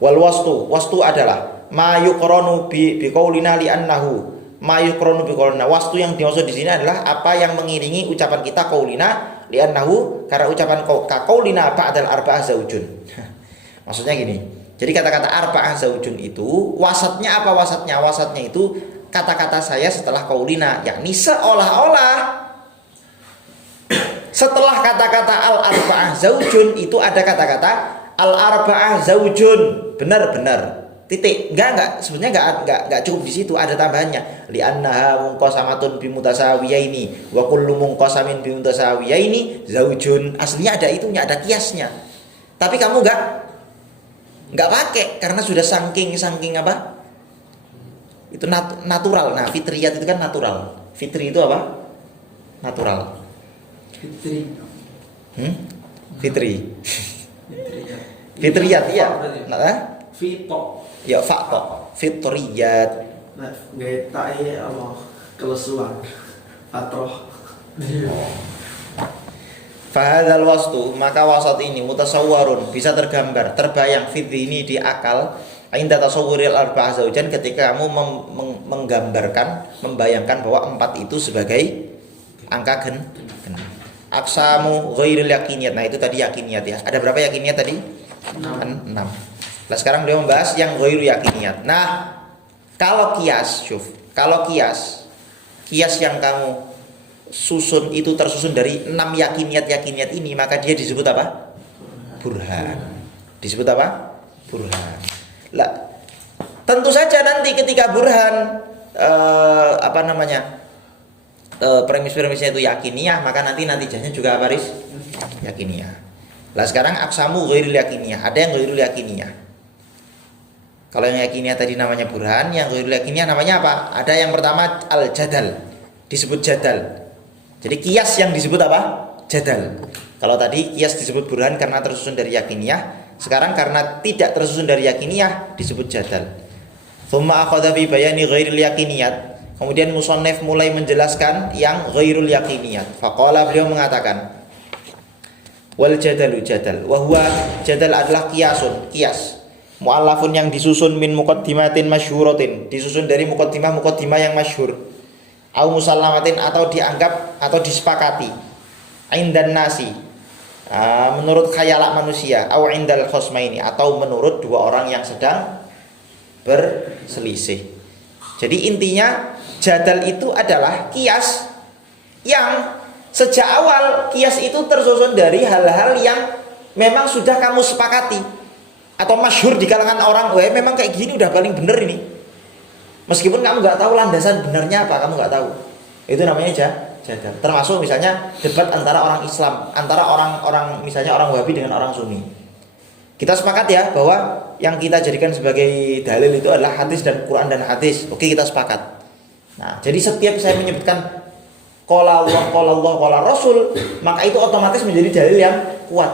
2. Wal wastu adalah ma yuqranu bi qaulina li annahu ma yuqranu bi qaulina. Wastu yang dimaksud di sini adalah apa yang mengiringi ucapan kita qaulina li annahu, karena ucapan qaulina ba'dal arba'ah zaujun. Maksudnya gini. Jadi kata-kata arba'ah zaujun itu wasatnya apa? Wasatnya itu kata-kata saya setelah qaulina, yakni seolah-olah setelah kata-kata al-arba'ah zaujun itu ada kata-kata al-arba'ah zaujun. Benar. Titik. Enggak, sebenarnya enggak cukup di situ, ada tambahannya. Li'annaha munqasamatun bimutasawiyaini wa kullu munqasamin bimutasawiyaini zaujun. Aslinya ada itunya, ada kiasnya. Tapi kamu enggak pakai karena sudah saking apa? Itu natural. Nah, fitriyat itu kan natural. Fitri itu apa? Natural. Fitri. Fitriyat iya. Nah, Fito. ya fakto. Fitriyat. Nah, gaya ta'i Allah kelesuan atroh. Fahadzal wastu, maka wasat ini mutasawwarun, bisa tergambar, terbayang fitri ini di akal. Inda tasawwuril arba'ah zaujan, ketika kamu membayangkan bahwa 4 itu sebagai angka genap. Aksamu ghairil yakiniyat. Nah, itu tadi yakiniyat ya. Ada berapa yakiniyat tadi? 6. Nah, sekarang beliau membahas yang ghairu yakiniyat. Nah, kalau kias kias yang kamu susun itu tersusun dari 6 yakiniyat ini, maka dia disebut apa? Burhan. Disebut apa? Burhan. Lah, tentu saja nanti ketika burhan premis-premisnya itu yakiniyah, maka nanti natijahnya juga apa, Riz? Yakiniyah. Lah sekarang aksamu ghairul yakiniyah, ada yang ghairul yakiniyah. Kalau yang yakiniyah tadi namanya burhan, yang ghairul yakiniyah namanya apa? Ada yang pertama al-jadal, disebut jadal. Jadi kias yang disebut apa? Jadal. Kalau tadi kias disebut burhan karena tersusun dari yakiniyah, sekarang karena tidak tersusun dari yakiniyah disebut jadal. Tsumma akhadha bi bayani ghairil yakiniyat. Kemudian musannif mulai menjelaskan yang ghairul yakiniyat. Faqala, beliau mengatakan, wal jadalu jadal. Wa huwa jadal adalah kiasun, kias. Mu'allafun yang disusun min muqaddimatin masyhuratin, disusun dari muqaddimah yang masyhur. Au musallamatin, atau dianggap atau disepakati. Indan nasi, menurut khayalak manusia. Au indal khosmaini, atau menurut dua orang yang sedang berselisih. Jadi intinya jadal itu adalah kias yang sejak awal kias itu tersusun dari hal-hal yang memang sudah kamu sepakati atau masyhur di kalangan orang. Wah, memang kayak gini udah paling bener ini. Meskipun kamu nggak tahu landasan benarnya apa, kamu nggak tahu. Itu namanya jadal. Termasuk misalnya debat antara orang Islam, antara orang misalnya orang Wahabi dengan orang Sunni. Kita sepakat ya bahwa yang kita jadikan sebagai dalil itu adalah hadis dan Quran dan hadis. Oke, kita sepakat. Nah, jadi setiap saya menyebutkan qala Allah, qala Rasul, maka itu otomatis menjadi dalil yang kuat.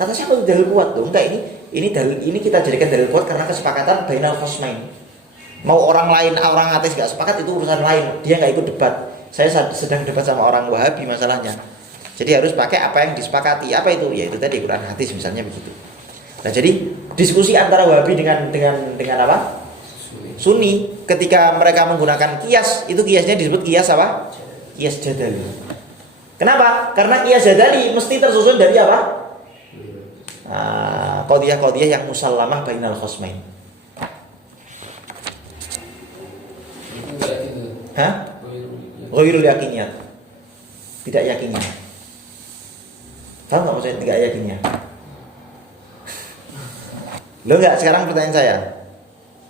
Kata siapa itu dalil kuat? Tuh, enggak, ini dalil, ini kita jadikan dalil kuat karena kesepakatan bainal khosmain. Mau orang lain, orang ateis enggak sepakat itu urusan lain. Dia enggak ikut debat. Saya sedang debat sama orang Wahabi masalahnya. Jadi harus pakai apa yang disepakati. Apa itu? Ya itu tadi Quran hadis misalnya begitu. Nah, jadi diskusi antara Wahabi dengan apa? Sunni, ketika mereka menggunakan kias, itu kiasnya disebut kias apa? Kias jadali. Kenapa? Karena kias jadali mesti tersusun dari apa? Qadiyah-qadiyah yang musallamah bainal khosmain. Hah? Ghairul yakiniyat. Tidak yakinnya. Paham enggak maksudnya tidak yakinnya? Loh enggak, sekarang pertanyaan saya.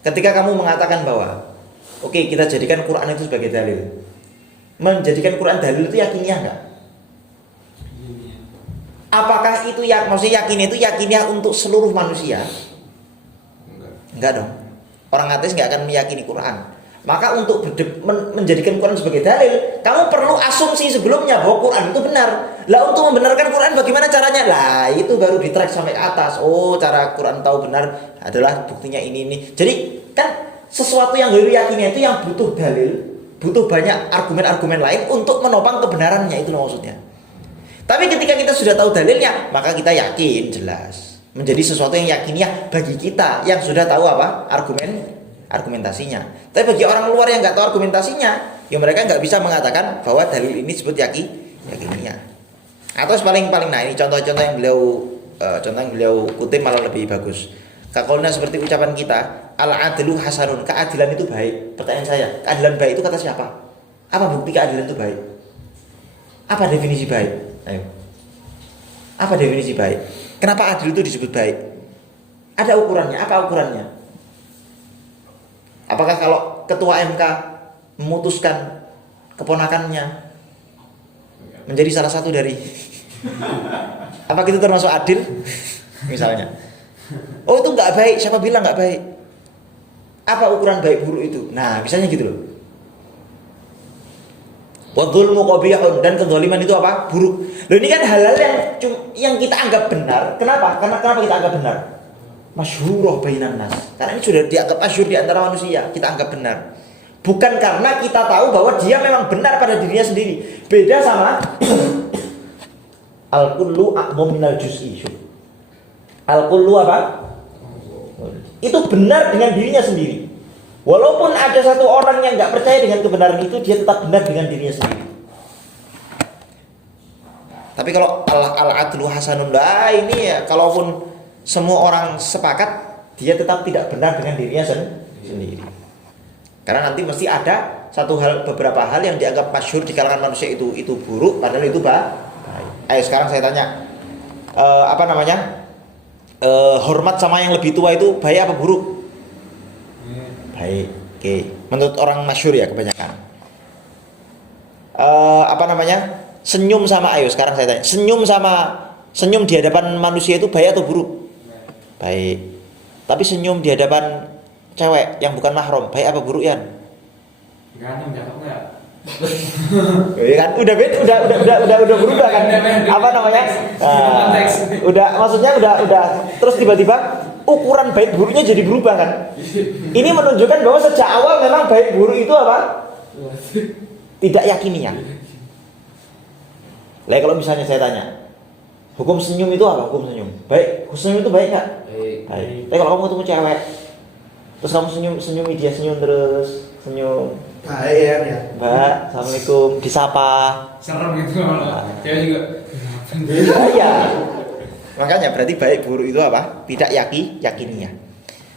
Ketika kamu mengatakan bahwa oke, kita jadikan Quran itu sebagai dalil. Menjadikan Quran dalil itu yakinnya enggak? Apakah itu maksudnya yakinnya itu yakinnya untuk seluruh manusia? Enggak dong. Orang ateis enggak akan meyakini Quran. Maka untuk menjadikan Quran sebagai dalil, kamu perlu asumsi sebelumnya bahwa Quran itu benar. Lah, untuk membenarkan Quran bagaimana caranya? Lah, itu baru di-track sampai atas. Oh, cara Quran tahu benar adalah buktinya ini. Jadi kan sesuatu yang ghairi yakinnya itu yang butuh dalil, butuh banyak argumen-argumen lain untuk menopang kebenarannya, itu maksudnya. Tapi ketika kita sudah tahu dalilnya, maka kita yakin jelas. Menjadi sesuatu yang yakinnya bagi kita yang sudah tahu apa? Argumentasinya. Tapi bagi orang luar yang nggak tahu argumentasinya, ya mereka nggak bisa mengatakan bahwa dalil ini disebut yakiniyah. Atau paling nah ini contoh-contoh yang beliau kutip malah lebih bagus. Kakolnya seperti ucapan kita, al-adlu hasanun, keadilan itu baik. Pertanyaan saya, keadilan baik itu kata siapa? Apa bukti keadilan itu baik? Apa definisi baik? Ayo. Apa definisi baik? Kenapa adil itu disebut baik? Ada ukurannya. Apa ukurannya? Apakah kalau ketua MK memutuskan keponakannya menjadi salah satu dari apa itu termasuk adil? Misalnya. Oh, itu enggak baik. Siapa bilang enggak baik? Apa ukuran baik buruk itu? Nah, misalnya gitu loh. Wa dzulmu qabihun, dan kezaliman itu apa? Buruk. Loh, ini kan hal-hal yang kita anggap benar. Kenapa? Kenapa kita anggap benar? Masyhurah bainan nas. Karena ini sudah dianggap masyhur di antara manusia, kita anggap benar. Bukan karena kita tahu bahwa dia memang benar pada dirinya sendiri. Beda sama al-kullu a'dhamu minal juz'i. Al-kullu apa? Itu benar dengan dirinya sendiri. Walaupun ada satu orang yang enggak percaya dengan kebenaran itu, dia tetap benar dengan dirinya sendiri. Tapi kalau al-adlu hasanun, ini ya kalaupun semua orang sepakat, dia tetap tidak benar dengan dirinya sendiri. Karena nanti mesti ada beberapa hal yang dianggap masyhur di kalangan manusia itu buruk, padahal itu baik. Ayo sekarang saya tanya, hormat sama yang lebih tua itu baik apa buruk? Baik. Oke. Menurut orang masyhur ya kebanyakan. Senyum sama, ayo sekarang saya tanya, senyum di hadapan manusia itu baik atau buruk? Baik. Tapi senyum di hadapan cewek yang bukan mahram baik apa buruk ya? Gantung jatuhnya. Ya kan udah berubah kan, maksudnya udah terus tiba-tiba ukuran baik buruknya jadi berubah kan. Ini menunjukkan bahwa sejak awal memang baik buruk itu apa? Tidak yakininya. Lah kalau misalnya saya tanya, hukum senyum itu apa? Hukum senyum baik, senyum itu baik nggak? Baik. Tapi kalau kamu ketemu cewek terus kamu senyumi dia, senyum terus senyum, baik ya. Mbak, assalamualaikum, disapa. Serem gitu malah. Cewek juga. Iya. Makanya berarti baik buruk itu apa? Tidak yakininya.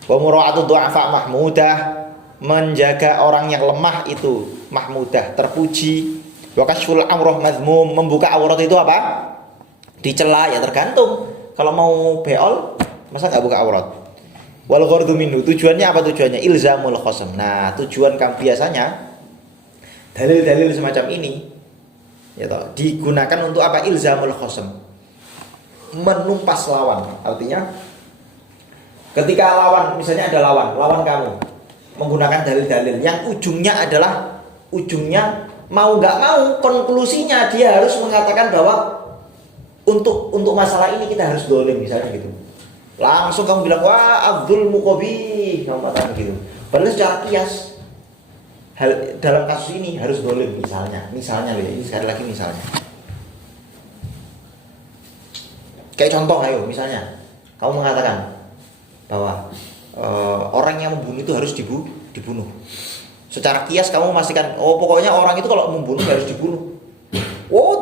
Wa mura'atu du'afa mahmudah, menjaga orang yang lemah itu mahmudah, terpuji. Wa kashful amrah mazmum, membuka aurat itu apa? Dicela, ya tergantung. Kalau mau beol, masa enggak buka aurat? Wal ghardu minhu, tujuannya apa tujuannya? Ilzamul khasam. Nah, tujuan kamu biasanya dalil-dalil semacam ini ya toh, digunakan untuk apa? Ilzamul khasam. Menumpas lawan. Artinya ketika lawan, misalnya ada lawan kamu menggunakan dalil-dalil yang ujungnya mau nggak mau konklusinya dia harus mengatakan bahwa untuk masalah ini kita harus dolim misalnya gitu. Langsung kamu bilang wah Abdul Muqabi, kamu katakan gitu. Padahal secara kias dalam kasus ini harus dolim misalnya loh ya, ini sekali lagi misalnya. Kayak contoh ayo misalnya kamu mengatakan bahwa orang yang membunuh itu harus dibunuh. Secara kias kamu memastikan pokoknya orang itu kalau membunuh harus dibunuh.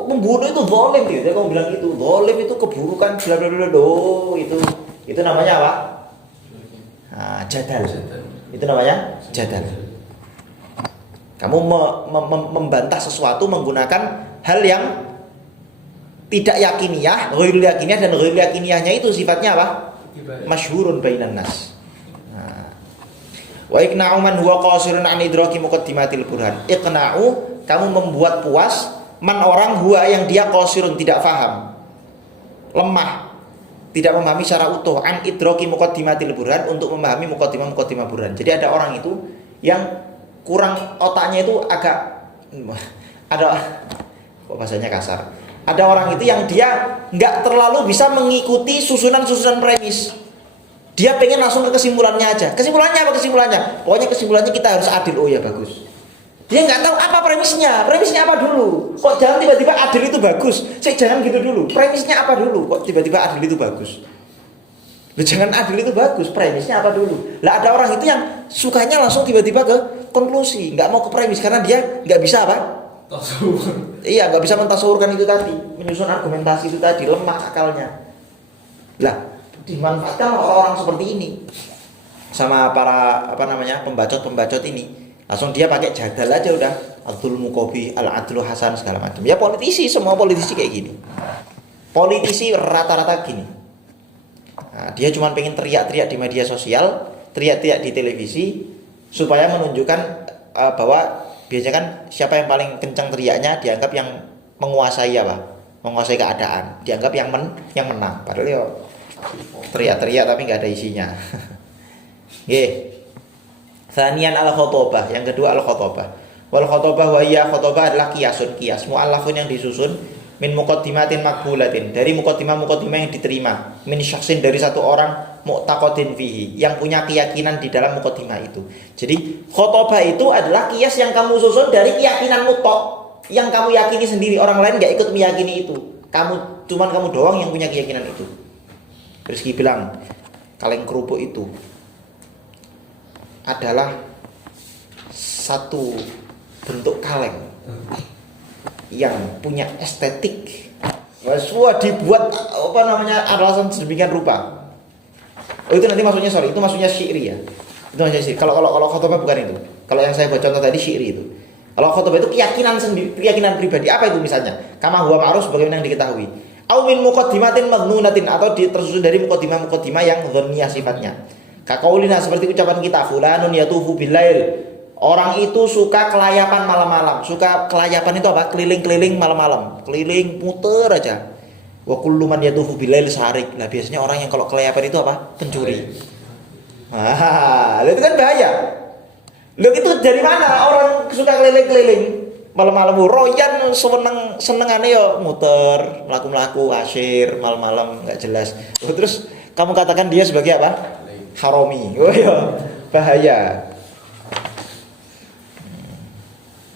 Membunuh itu zalim gitu. Jadi kamu bilang gitu, zalim itu keburukan bla bla bla. Itu namanya apa? Jadal. Itu namanya jadal. Kamu membantah sesuatu menggunakan hal yang tidak yakiniyah, ghairul yakiniyah, dan ghairul yakiniyahnya itu sifatnya apa? Masyhurun bainan nas. Wa iqna'u man huwa qasirun an idraki muqaddimatil burhan. Iqna'u, kamu membuat puas man orang huwa yang dia qasirun, tidak faham, lemah, tidak memahami secara utuh an idraki muqaddimatil burhan, untuk memahami muqaddimah burhan. Jadi ada orang itu yang kurang otaknya itu agak bahasanya kasar. Ada orang itu yang dia nggak terlalu bisa mengikuti susunan premis. Dia pengen langsung ke kesimpulannya aja. Kesimpulannya apa kesimpulannya? Pokoknya kesimpulannya kita harus adil. Oh ya bagus. Dia nggak tahu apa premisnya. Premisnya apa dulu? Kok jangan tiba-tiba adil itu bagus? Jangan gitu dulu. Premisnya apa dulu? Kok tiba-tiba adil itu bagus? Jangan adil itu bagus. Premisnya apa dulu? Lah ada orang itu yang sukanya langsung tiba-tiba ke konklusi, nggak mau ke premis karena dia nggak bisa apa? Tasawur. Iya, nggak bisa mentasawurkan itu tadi, menyusun argumentasi itu tadi, lemah akalnya. Lah, dimanfaatkan orang-orang seperti ini sama para pembacot ini. Langsung dia pakai jadal aja udah, Abdul Muqabi, Al-Adlu Hasan segala macam. Ya politisi, semua politisi kayak gini. Politisi rata-rata gini. Nah, dia cuma pengen teriak-teriak di media sosial, teriak-teriak di televisi supaya menunjukkan bahwa biasanya kan siapa yang paling kencang teriaknya dianggap yang menguasai menguasai keadaan, dianggap yang menang. Padahal ya teriak-teriak tapi nggak ada isinya. Tsaniyan al-khotobah, yang kedua al-khotobah. Wal khotobah wa hiya khotobah adalah kias mu'allafun yang disusun min muqaddimatin maqbulatin, dari muqaddimah yang diterima, min syakhsin, dari satu orang, mu'taqadin fihi, yang punya keyakinan di dalam muqaddimah itu. Jadi khotobah itu adalah kias yang kamu susun dari keyakinan mutlak yang kamu yakini sendiri, orang lain nggak ikut meyakini itu. Kamu doang yang punya keyakinan itu. Rizky bilang kaleng kerupuk itu adalah satu bentuk kaleng yang punya estetik. Semua dibuat alasan sedemikian rupa. Itu nanti maksudnya syi'ri ya. Itu maksudnya syi'ri. Kalau khotbah bukan itu. Kalau yang saya buat contoh tadi syi'ri itu. Kalau khotbah itu keyakinan sendiri, keyakinan pribadi. Apa itu misalnya? Kama huwa ma'ruf sebagaimana yang diketahui. Au min muqaddimatin madhnunatin, atau tersusun dari muqaddimah yang dhanniyah sifatnya. Kaqaulina, seperti ucapan kita, fulanun yatufu billail. Orang itu suka kelayapan malam-malam. Suka kelayapan itu apa? Keliling-keliling malam-malam. Keliling muter aja. Wa kullu man yatufu billail sarik. Nah, biasanya orang yang kalau kelayapan itu apa? Pencuri. Itu kan bahaya. Loh, itu dari mana orang suka keliling-keliling malam-malam? Royan senengane yo muter, melaku-melaku, asyir malam-malam nggak jelas. Terus kamu katakan dia sebagai apa? Haromi. Oh ya, bahaya.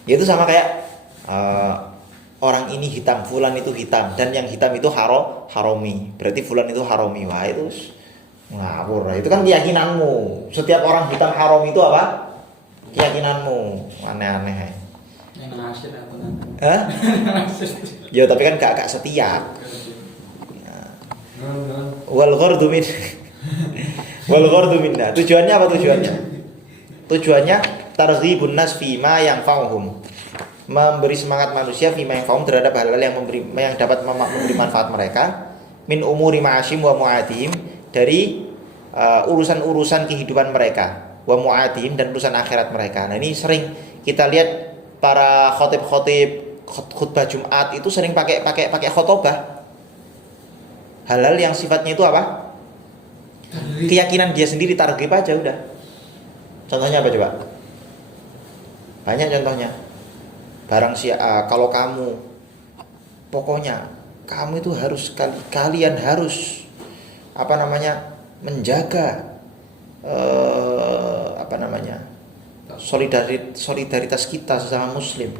Itu sama kayak orang ini hitam, fulan itu hitam, dan yang hitam itu haromi. Berarti fulan itu haromi. Wah, itu ngawur. Itu kan keyakinanmu. Setiap orang hitam haromi itu apa? Keyakinanmu. Aneh-aneh. Yang ngasih atau nanti? Hah? Ya tapi kan gak setiap. Wal ghordu minna. Tujuannya apa tujuannya? Tujuannya targhibun nas fima yang fa'uhum. Memberi semangat manusia fima yang fa'uhum terhadap hal-hal yang dapat memberi manfaat mereka min umuri ma'asyim wa mu'adihim, dari urusan-urusan kehidupan mereka, wa mu'adihim, dan urusan akhirat mereka. Nah, ini sering kita lihat para khotib khutbah Jumat itu sering pakai khotbah. Hal-hal yang sifatnya itu apa? Keyakinan dia sendiri, targhib aja udah. Contohnya apa coba? Banyak contohnya. Kalau kamu, pokoknya kamu itu harus kalian harus menjaga solidaritas kita sesama muslim,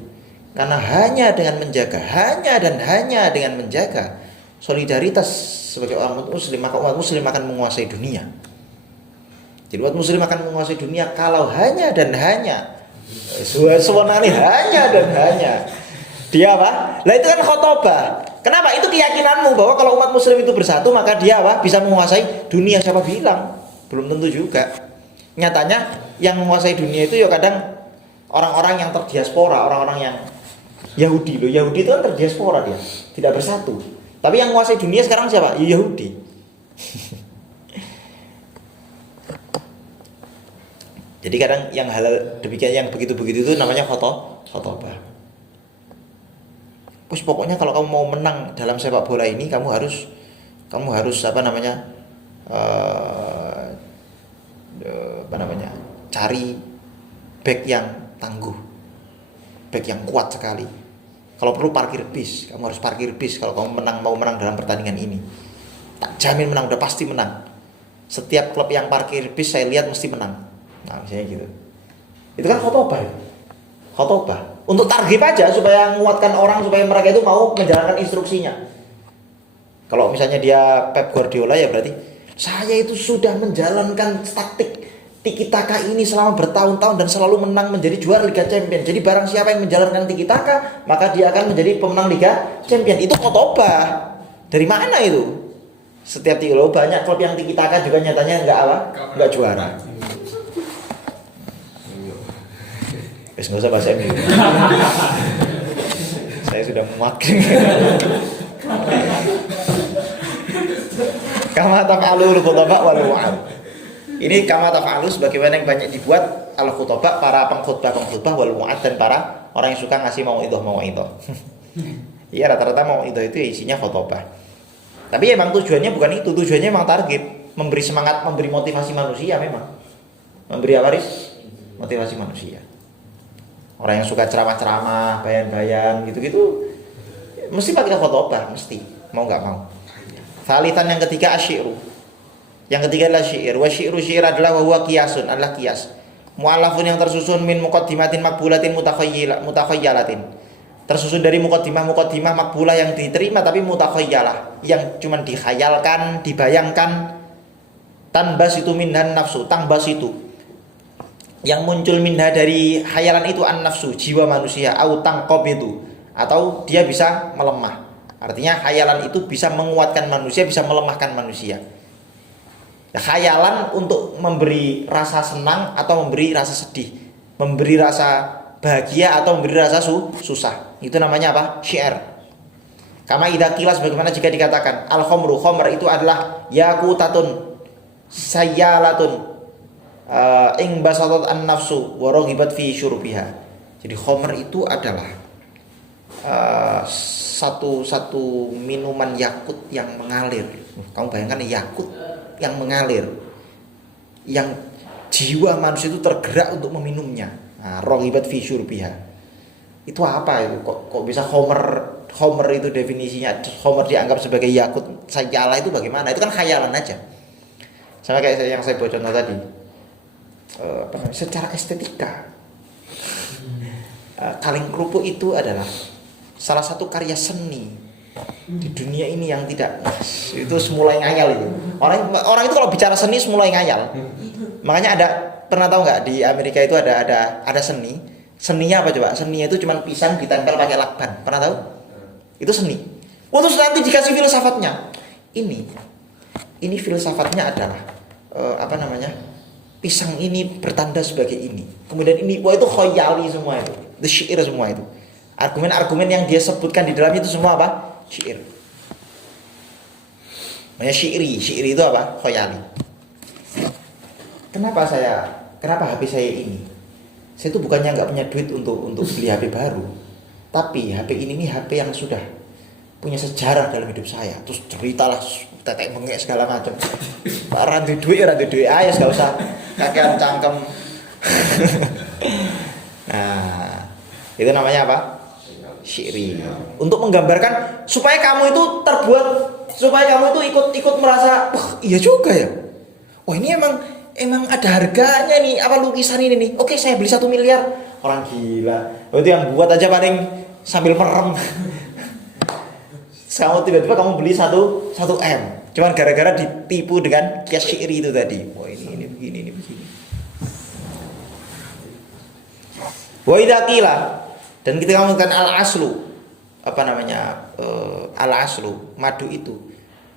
karena hanya dengan menjaga solidaritas sebagai umat muslim, maka umat muslim akan menguasai dunia. Jadi umat muslim akan menguasai dunia kalau hanya dia apa? Lah itu kan khotbah. Kenapa? Itu keyakinanmu bahwa kalau umat muslim itu bersatu maka dia apa? Bisa menguasai dunia. Siapa bilang? Belum tentu juga. Nyatanya yang menguasai dunia itu ya kadang orang-orang yang terdiaspora, orang-orang yang Yahudi loh. Yahudi itu kan terdiaspora, dia tidak bersatu. Tapi yang menguasai dunia sekarang siapa? Ya Yahudi. Jadi kadang yang halal demikian, yang begitu-begitu itu namanya khotbah. Terus pokoknya kalau kamu mau menang dalam sepak bola ini, kamu harus cari back yang tangguh, back yang kuat sekali. Kalau perlu parkir bis, kamu harus parkir bis kalau kamu mau menang dalam pertandingan ini. Tak jamin menang, udah pasti menang. Setiap klub yang parkir bis saya lihat mesti menang. Nah, misalnya gitu. Itu kan khotbah. Untuk targhib aja supaya menguatkan orang, supaya mereka itu mau menjalankan instruksinya. Kalau misalnya dia Pep Guardiola, ya berarti saya itu sudah menjalankan taktik tiki taka ini selama bertahun-tahun dan selalu menang, menjadi juara Liga Champions. Jadi barang siapa yang menjalankan tiki taka, maka dia akan menjadi pemenang Liga Champions. Itu khotbah. Dari mana itu? Setiap banyak klub yang tiki taka juga nyatanya enggak juara. Wes enggak usah bahas MU. Saya sudah muakin. Kama taf'alul khutbah wal wa'ad. Ini kama taf'alu sebagaimana yang banyak dibuat al khutbah, para pengkhutbah wal wa'ad, dan para orang yang suka ngasih mau'idhah. Iya, rata-rata mau'idhah itu isinya khutbah. Tapi emang tujuannya bukan itu, tujuannya emang target, memberi semangat, memberi motivasi manusia memang. Memberi apa, Riz? Motivasi manusia. Orang yang suka ceramah-ceramah, bayan-bayan gitu-gitu mesti pakai khotbah, mesti, mau enggak mau. Salitan yang ketiga asyiru. Yang ketiga adalah syair. Wa syair adalah huwa qiyasun, adalah qiyas. Mu'allafun yang tersusun min muqaddimatin maqbulatin mutakhayyalatin. Tersusun dari muqaddimah maqbulah yang diterima tapi mutakhayyalah, yang cuman dikhayalkan, dibayangkan. Tanbas itu minhan nafsu, tanbas itu yang muncul minha dari khayalan itu an nafsu, jiwa manusia, au tangqab itu, atau dia bisa melemah. Artinya khayalan itu bisa menguatkan manusia, bisa melemahkan manusia. Khayalan untuk memberi rasa senang atau memberi rasa sedih, memberi rasa bahagia atau memberi rasa susah. Itu namanya apa? Syair. Kama idza qila, bagaimana jika dikatakan al khamru, khamr itu adalah yaqutatun sayyalatun ing basatat an nafsu wa raghibat fi syurbiha. Jadi khamr itu adalah satu minuman yakut yang mengalir. Kamu bayangkan yakut yang mengalir, yang jiwa manusia itu tergerak untuk meminumnya. Nah, raghibat fi syurbiha. Itu apa itu? Kok bisa Homer itu definisinya, Homer dianggap sebagai yakut sajalah, itu bagaimana? Itu kan khayalan aja. Sama kayak yang saya buat contoh tadi. Secara estetika, kaleng kerupuk itu adalah salah satu karya seni di dunia ini yang tidak itu semulai ngayal itu. Orang itu kalau bicara seni semulai ngayal. Makanya ada, pernah tahu nggak, di Amerika itu ada seni. Seninya apa coba? Seninya itu cuma pisang ditempel pakai lakban. Pernah tahu? Itu seni. Terus nanti dikasih filsafatnya. Ini filsafatnya adalah pisang ini bertanda sebagai ini. Kemudian ini, wah itu khayali semua itu. Itu syair semua itu. Argumen-argumen yang dia sebutkan di dalamnya itu semua apa? Syair. Namanya syairi itu apa? Khayali. Kenapa HP saya ini? Saya itu bukannya nggak punya duit untuk beli HP baru, tapi HP ini nih HP yang sudah punya sejarah dalam hidup saya. Terus ceritalah tetek mengek segala macam. Randu duit aja, nggak usah kakean cangkem. Nah, itu namanya apa? Syairi. Untuk menggambarkan supaya kamu itu ikut merasa, iya juga ya. Wah, ini emang ada harganya nih, apa lukisan ini nih. Oke, saya beli 1 miliar. Orang gila. Itu yang buat aja paling sambil merem. Tiba-tiba kamu beli 1 M. Cuman gara-gara ditipu dengan kias syairi itu tadi. Wah, ini begini. Wa idza qila, dan kita ngomongkan al-aslu, al-aslu, madu itu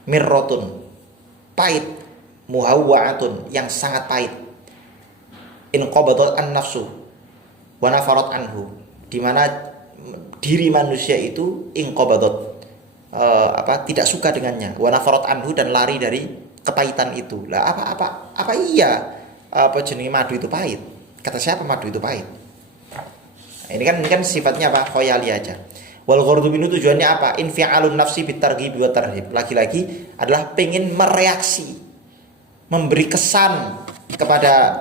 mirrotun, pahit, muhawwa'atun, yang sangat pahit, in qabadat an-nafsu wa nafarat anhu, di mana diri manusia itu in qabadat tidak suka dengannya, wa nafarat anhu, dan lari dari kepahitan itu. Lah apa iya jenenge madu itu pahit? Kata siapa madu itu pahit? Nah, ini kan sifatnya apa? Khayali aja. Wal ghurdu minhu, tujuannya apa? Infi'alun nafsi bitarghib wa tarhib. Lagi-lagi adalah pengen mereaksi, memberi kesan kepada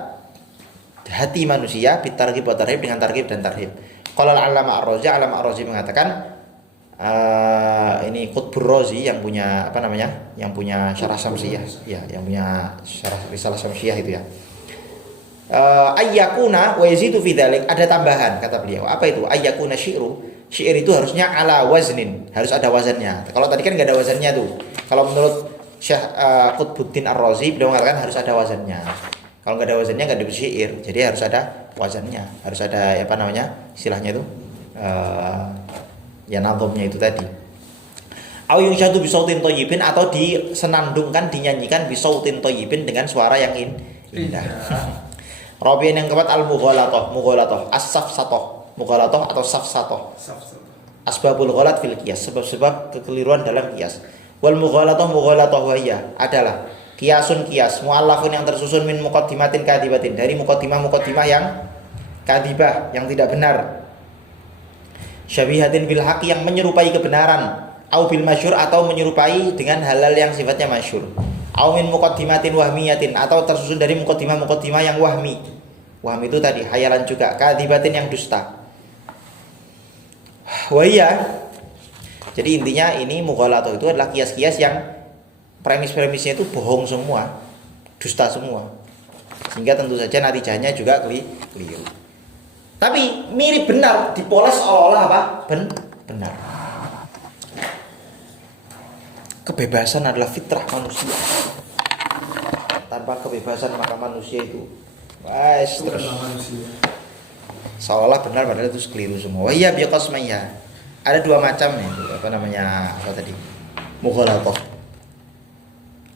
hati manusia bitarghib wa tarhib, dengan targhib dan tarhib. Qala al-'allama ar-Razi mengatakan, ini Qutbur Razi yang punya syarah Samsiyah, ya, yang punya syarah risalah Samsiyah itu ya. Ayyakuna wa yazidu fi dzalik, ada tambahan kata beliau. Apa itu? Ayyakuna syair itu harusnya ala waznin, harus ada wazannya. Kalau tadi kan enggak ada wazannya tuh. Kalau menurut Syekh Qutbuddin Ar-Razi, beliau mengatakan harus ada wazannya. Kalau enggak ada wazannya enggak ada syair. Jadi harus ada wazannya, harus ada istilahnya itu nadhamnya itu tadi. Au yunsyadu bi sautin thayyibin, atau disenandungkan, dinyanyikan bi sautin thayyibin, dengan suara yang indah. Rabi'an yang keempat al-mughalatah, as-safsatah, mughalatah atau safsatah. Asbabul ghalat fil qiyas, sebab-sebab kekeliruan dalam qiyas. Wal mughalatah wa hiya adalah qiyasun qiyas mu'allafun, yang tersusun min muqaddimatin kadibatin, dari muqaddimah yang kadibah, yang tidak benar. Syabihatin bil haqi, yang menyerupai kebenaran. Au bil masyhur, atau menyerupai dengan halal yang sifatnya masyhur. Au min muqaddimatin wahmiyatin, atau tersusun dari muqaddimah yang wahmi. Wahmi itu tadi hayalan juga. Kadibatin, yang dusta. Wahia. Jadi intinya ini mughalatah itu adalah kias-kias yang premis-premisnya itu bohong semua, dusta semua. Sehingga tentu saja natijahnya juga keliru. Tapi mirip benar, dipoles seolah-olah apa? Benar. Kebebasan adalah fitrah manusia. Tanpa kebebasan maka manusia itu terus seolah benar padahal itu keliru semua. Iya biqasmaya. Ada 2 macam nih, apa tadi? Mughalatah.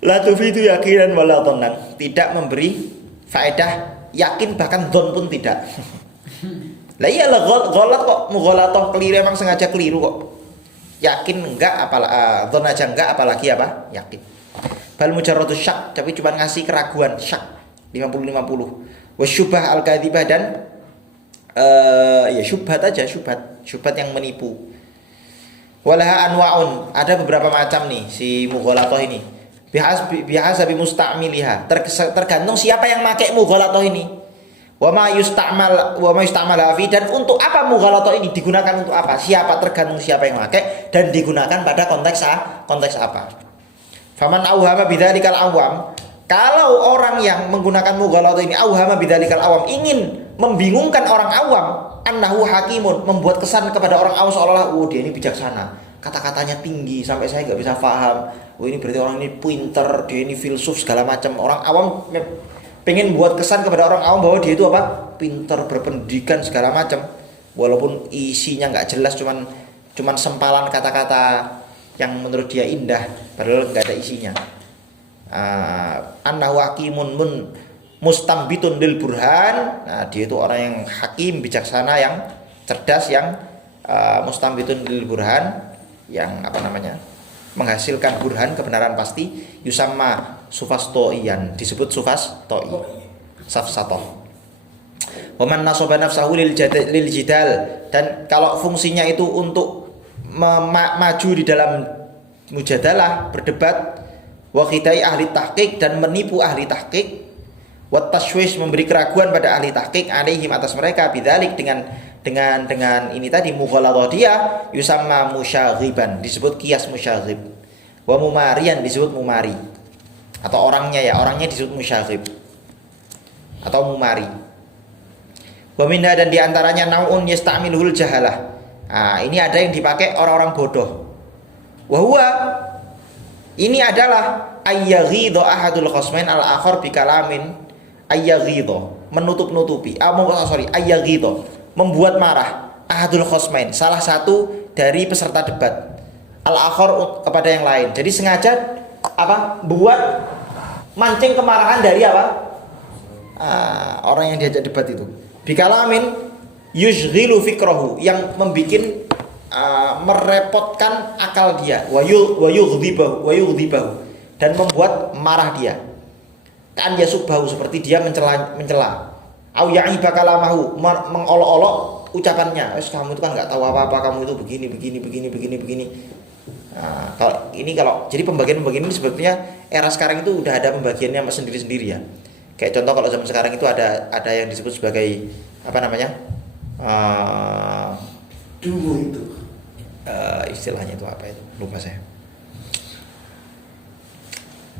La tufidu yaqinan wala dhannan, tidak memberi faedah yakin, bahkan dhon pun tidak. Lah iyalah ghalat kok mughalatoh keliru, emang sengaja keliru kok. Yakin enggak dzon aja enggak apalagi apa? Yakin. Bal mujarradus syak, tapi cuma ngasih keraguan, syak 50-50. Wasyubah al-kadzibah dan ya syubhat aja, syubhat yang menipu. Walaha anwaun, ada beberapa macam nih si mughalatoh ini. Bihasabi musta'miliha, tergantung siapa yang pakai mughalatoh ini. Wa ma yusta'mal fi, dan untuk apa mughalatoh ini digunakan, untuk apa? Siapa, tergantung siapa yang pakai dan digunakan pada konteks apa. Faman auhama bidzalikal awam, kalau orang yang menggunakan mughalatoh ini auhama bidzalikal awam, ingin membingungkan orang awam, annahu hakimun, membuat kesan kepada orang awam seolah-olah dia ini bijaksana, kata-katanya tinggi sampai saya nggak bisa paham. Ini berarti orang ini pinter, dia ini filsuf segala macam. Orang awam pengen buat kesan kepada orang awam bahwa dia itu apa? Pinter, berpendidikan segala macam. Walaupun isinya nggak jelas, cuman sempalan kata-kata yang menurut dia indah, padahal nggak ada isinya. Annahu hakimun mustambitun lil burhan. Nah, dia itu orang yang hakim, bijaksana, yang cerdas, yang mustambitun lil burhan, yang apa namanya? Menghasilkan burhan, kebenaran pasti. Yusamma sufastoiyan, disebut sufastoi, safsatoh. Waman nasaba nafsahu lil jidal, dan kalau fungsinya itu untuk maju di dalam mujadalah, berdebat, wa khidai ahli tahqiq, dan menipu ahli tahqiq, wa tashwish, memberi keraguan pada ahli tahqiq, alaihim, atas mereka, bidzalik, dengan ini tadi mughaladhah dia, yusamma musyaghiban, disebut qiyas musyaghib. Wa mumarian, disebut mumari. Atau orangnya disebut musyaghib atau mumari. Wa minha, dan diantaranya naun yasta'miluhul jahalah. Nah, ini ada yang dipakai orang-orang bodoh. Wa huwa, ini adalah ayyaghidha ahadul khasmain al-akhar bi kalamin, ayyaghidha, menutup-nutupi. Ayyaghidha, membuat marah ahadul khasmain, salah satu dari peserta debat, al-akhar, kepada yang lain. Jadi sengaja apa? Buat mancing kemarahan dari apa? Orang yang diajak debat itu. Bikalamin yushghilu fikrahu, yang membikin merepotkan akal dia, wa yughdhibahu, dan membuat marah dia. Kan yasubahu, seperti dia mencela. Au ya'iba kalamahu, mengolok-olok ucapannya. Kamu itu kan enggak tahu apa-apa, kamu itu begini. Nah, jadi pembagian ini sebetulnya era sekarang itu udah ada pembagiannya sendiri-sendiri ya. Kayak contoh kalau zaman sekarang itu ada yang disebut sebagai apa namanya? Dulu itu. Istilahnya itu apa itu? Lupa saya.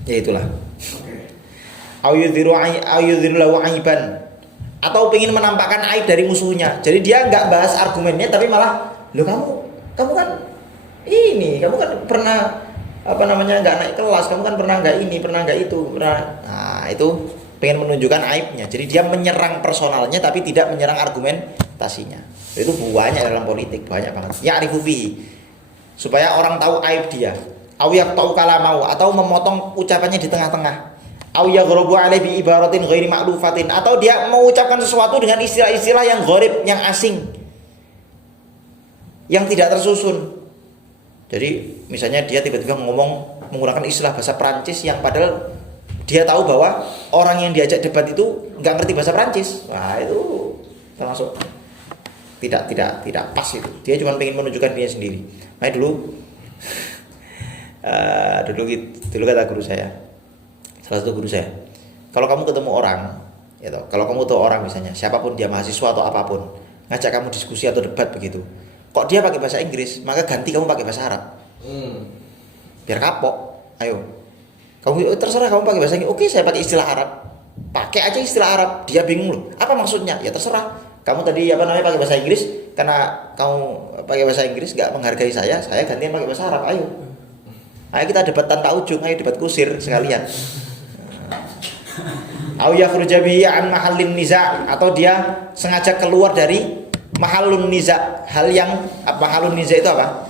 Ya itulah. Oke. Au yudhiru lahu aiban, atau pengen menampakkan aib dari musuhnya. Jadi dia nggak bahas argumennya, tapi malah, kamu kan ini, kamu kan pernah apa namanya nggak naik kelas, kamu kan pernah nggak ini, pernah nggak itu, pernah. Nah, itu pengen menunjukkan aibnya. Jadi dia menyerang personalnya tapi tidak menyerang argumentasinya. Itu banyak dalam politik, banyak banget. Ya'rifu fihi, supaya orang tahu aib dia. Au yaqta'u kalamahu, atau memotong ucapannya di tengah-tengah. Au yaghrabu alaihi bi ibaratin ghairi ma'lufatin, atau dia mengucapkan sesuatu dengan istilah-istilah yang gharib, yang asing, yang tidak tersusun. Jadi misalnya dia tiba-tiba menggunakan istilah bahasa Prancis yang padahal dia tahu bahwa orang yang diajak debat itu nggak ngerti bahasa Prancis. Wah, itu termasuk tidak pas itu. Dia cuma pengen menunjukkan dirinya sendiri. Nah, dulu kata guru saya, salah satu guru saya, kalau kamu ketemu orang, gitu, kalau kamu tahu orang misalnya siapapun dia, mahasiswa atau apapun, ngajak kamu diskusi atau debat begitu, kok dia pakai bahasa Inggris, maka ganti kamu pakai bahasa Arab, biar kapok. Ayo, kamu terserah kamu pakai bahasa Inggris, oke saya pakai istilah Arab, pakai aja istilah Arab. Dia bingung loh, apa maksudnya? Ya terserah. Kamu tadi pakai bahasa Inggris, karena kamu pakai bahasa Inggris nggak menghargai saya gantian pakai bahasa Arab. Ayo kita debat tanpa ujung, ayo debat kusir sekalian. Au yakhruja bihi an mahallin niza', atau dia sengaja keluar dari mahallun niza'. Mahallun niza' itu apa?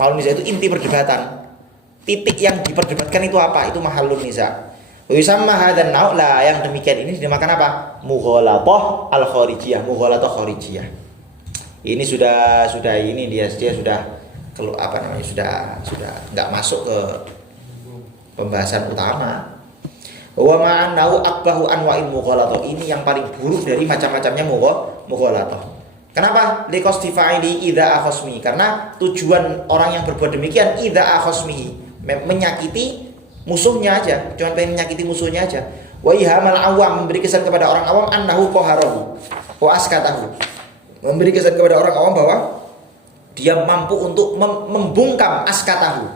Mahallun niza' itu inti perdebatan. Titik yang diperdebatkan itu apa? Itu mahallun niza'. Wa yusamma hadzal nau' la, yang demikian ini dinamakan apa? Mughalatoh al-kharijiyah, mughalatoh kharijiyah. Ini sudah ini dia sudah sudah nggak masuk ke pembahasan utama. Wa ma'anahu akbahu anwa'il mughalatah. Ini yang paling buruk dari macam-macamnya mughalatah. Kenapa? Liqasdi fa'ili idza akhasmi. Karena tujuan orang yang berbuat demikian idza akhasmi, menyakiti musuhnya aja, cuma pengen menyakiti musuhnya aja. Wa ihamal awam, memberi kesan kepada orang awam annahu qaharahu wa askatahu. Memberi kesan kepada orang awam bahwa dia mampu untuk membungkam askatahu.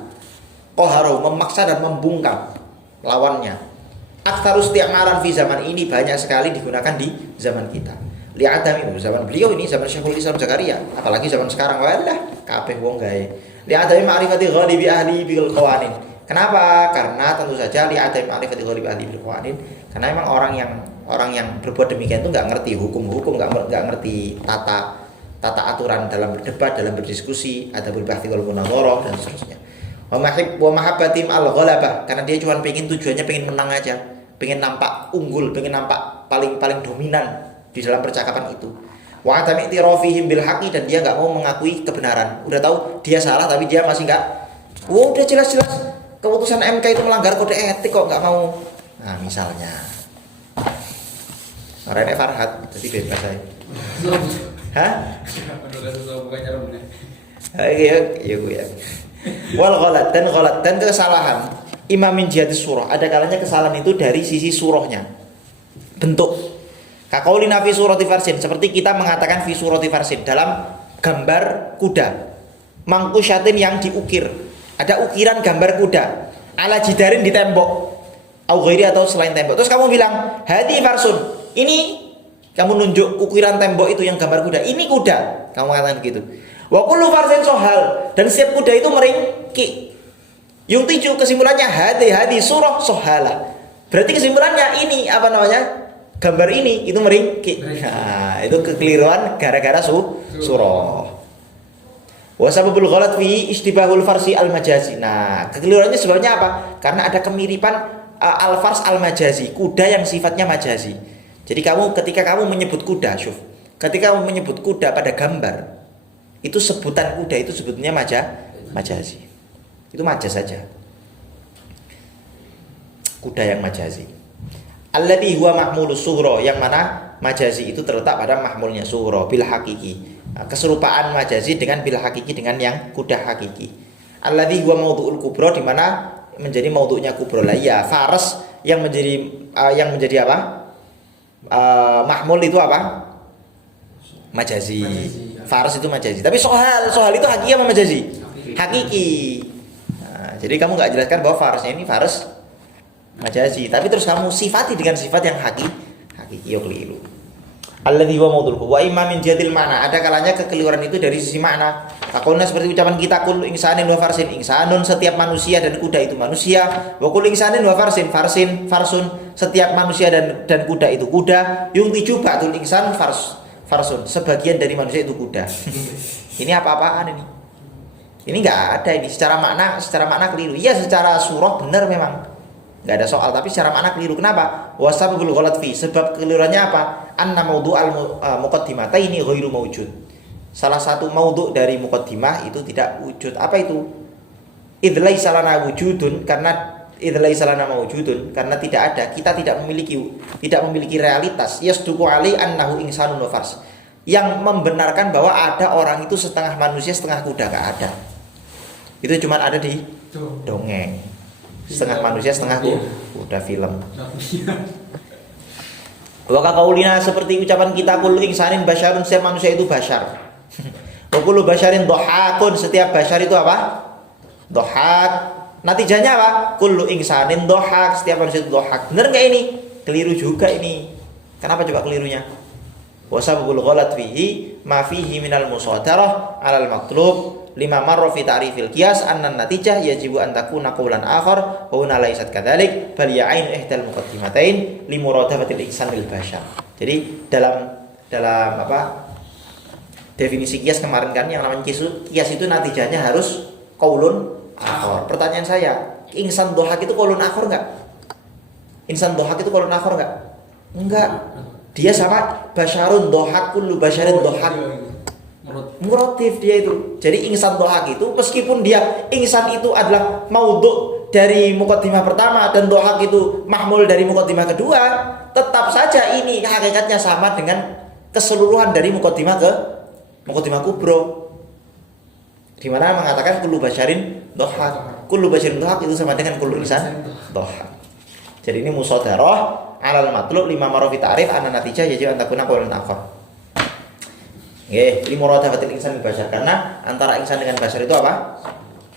Qaharahu, memaksa dan membungkam lawannya. Aktsarus isti'malan fi zaman ini, banyak sekali digunakan di zaman kita. Li'adami, zaman beliau ini, zaman Syekhul Islam Zakaria, apalagi zaman sekarang, walah kabeh wong gawe. Li'adami ma'rifati ghalibi ahli bil qawanin. Kenapa? Karena tentu saja li'adami ma'rifati ghalibi ahli bil qawanin. Karena memang orang yang berbuat demikian itu enggak ngerti hukum-hukum, enggak ngerti tata aturan dalam berdebat, dalam berdiskusi, ada berbahthi wal munadharah dan seterusnya. Wa mahabbatim al-ghalabah, karena dia cuma tujuannya pengen menang aja, pengen nampak unggul, pengen nampak paling dominan di dalam percakapan itu. Wa atami tirafihim bil haqi, dan dia enggak mau mengakui kebenaran. Udah tahu dia salah tapi dia masih enggak. Udah jelas-jelas keputusan MK itu melanggar kode etik kok enggak mau. Nah, misalnya Rene Farhat jadi bebas saya. Hah? Iya. Wal ghalat dan kesalahan imamin jihati surah. Ada kalanya kesalahan itu dari sisi surahnya, bentuk. Kaqaulina fi surati farsin, seperti kita mengatakan fi surati farsin dalam gambar kuda. Mangkusyatin yang diukir. Ada ukiran gambar kuda. Ala jidarin di tembok. Au ghairi, atau selain tembok. Terus kamu bilang, "Hadi farsun." Ini kamu nunjuk ukiran tembok itu yang gambar kuda. Ini kuda. Kamu katakan gitu. Wa kullu farsin sohal, dan setiap kuda itu meringkik. Yung tujuh, kesimpulannya hadi surah sohala. Berarti kesimpulannya ini apa namanya? Gambar ini itu meringkik. Nah, itu kekeliruan gara-gara surah. Wa sababul ghalat fi istibahul farsi al majazi. Nah, kekeliruannya sebabnya apa? Karena ada kemiripan al fars al majazi, kuda yang sifatnya majazi. Jadi ketika kamu menyebut kuda, ketika kamu menyebut kuda pada gambar, itu sebutan kuda itu sebetulnya majazi. Itu majaz saja. Kuda yang majazi. Alladhi huwa mahmulus sughra, yang mana majazi itu terletak pada mahmulnya sughra bil hakiki. Keserupaan majazi dengan bil hakiki, dengan yang kuda hakiki. Alladhi huwa maudhu'ul kubra, di mana menjadi maudhu'nya kubra. Lah ya, faras yang menjadi apa? Mahmul itu apa? Majazi. Faras itu majazi. Tapi sohal itu hakiki apa majazi? Hakiki. Nah, jadi kamu nggak jelaskan bahwa farasnya ini faras majazi, tapi terus kamu sifati dengan sifat yang hakiki, yo keliru. Alladzi wa maudul wa imma min jihatil ma'na, ada kalanya kekeliruan itu dari sisi makna. Takuna seperti ucapan kita kul insanin wa farsin, insanun setiap manusia dan kuda itu manusia, wa kul insanin wa farsin farsun setiap manusia dan kuda itu kuda, yung tiju ba'dul insan farsun sebagian dari manusia itu kuda. Ini apa-apaan ini? Ini enggak ada ini secara makna keliru. Iya, secara surah benar memang. Enggak ada soal, tapi secara makna keliru. Kenapa? Wasabul ghalat fi, sebab keliruannya apa? Anna maudhu'al muqaddimataini ghairu mawjud. Salah satu maudhu' dari muqaddimah itu tidak wujud. Apa itu? Idz laisa lana wujudun, karena idz laisa lana mawjudun, karena tidak ada, kita tidak memiliki realitas. Yasduqu alai annahu insanun wa fars, yang membenarkan bahwa ada orang itu setengah manusia setengah kuda. Enggak ada. Itu cuma ada di dongeng. Setengah manusia setengah kuda film. Wa qaulina, seperti ucapan kita kullu insanin basyarun, setiap manusia itu basyar. Wa kullu basyarin dhahakun, setiap basyar itu apa? Dhahak. Natijahnya apa? Kullu insanin dhahak, setiap manusia itu dhahak. Benar enggak ini? Keliru juga ini. Kenapa coba kelirunya? Wa sababul ghalat fihi ma fihi minal musadarah 'alal matlub lima marra fi ta'rifil qiyas anna natijah yajibu an takuna qawlan akhar wa huna laysat kadzalik bal ya'in ihdal muqaddimatain li muradafatil ihsan bil bashar. Jadi dalam apa definisi qiyas kemarin kan yang namanya qiyas itu natijahnya harus qaulun akhar. Pertanyaan saya, insan dhahak itu qaulun akhar enggak? Insan dhahak itu qaulun akhar enggak? Enggak. Dia sama basyarun dhahak, kullu basyarin dhahak. muratif dia itu. Jadi insan dohak itu meskipun dia insan itu adalah maudhu dari muqaddimah pertama dan dohak itu mahmul dari muqaddimah kedua, tetap saja ini hakikatnya sama dengan keseluruhan dari muqaddimah ke muqaddimah kubro. Di mana mengatakan kullu basyarin dohak. Kullu basyarin dohak itu sama dengan kullu insan dohak. Jadi ini musadarah alal matlub lima marofi ta'rif anna natijah yajib an takuna qawlan akhar. Nggih, li muradafatil insan bil basyar karena antara insan dengan basyar itu apa?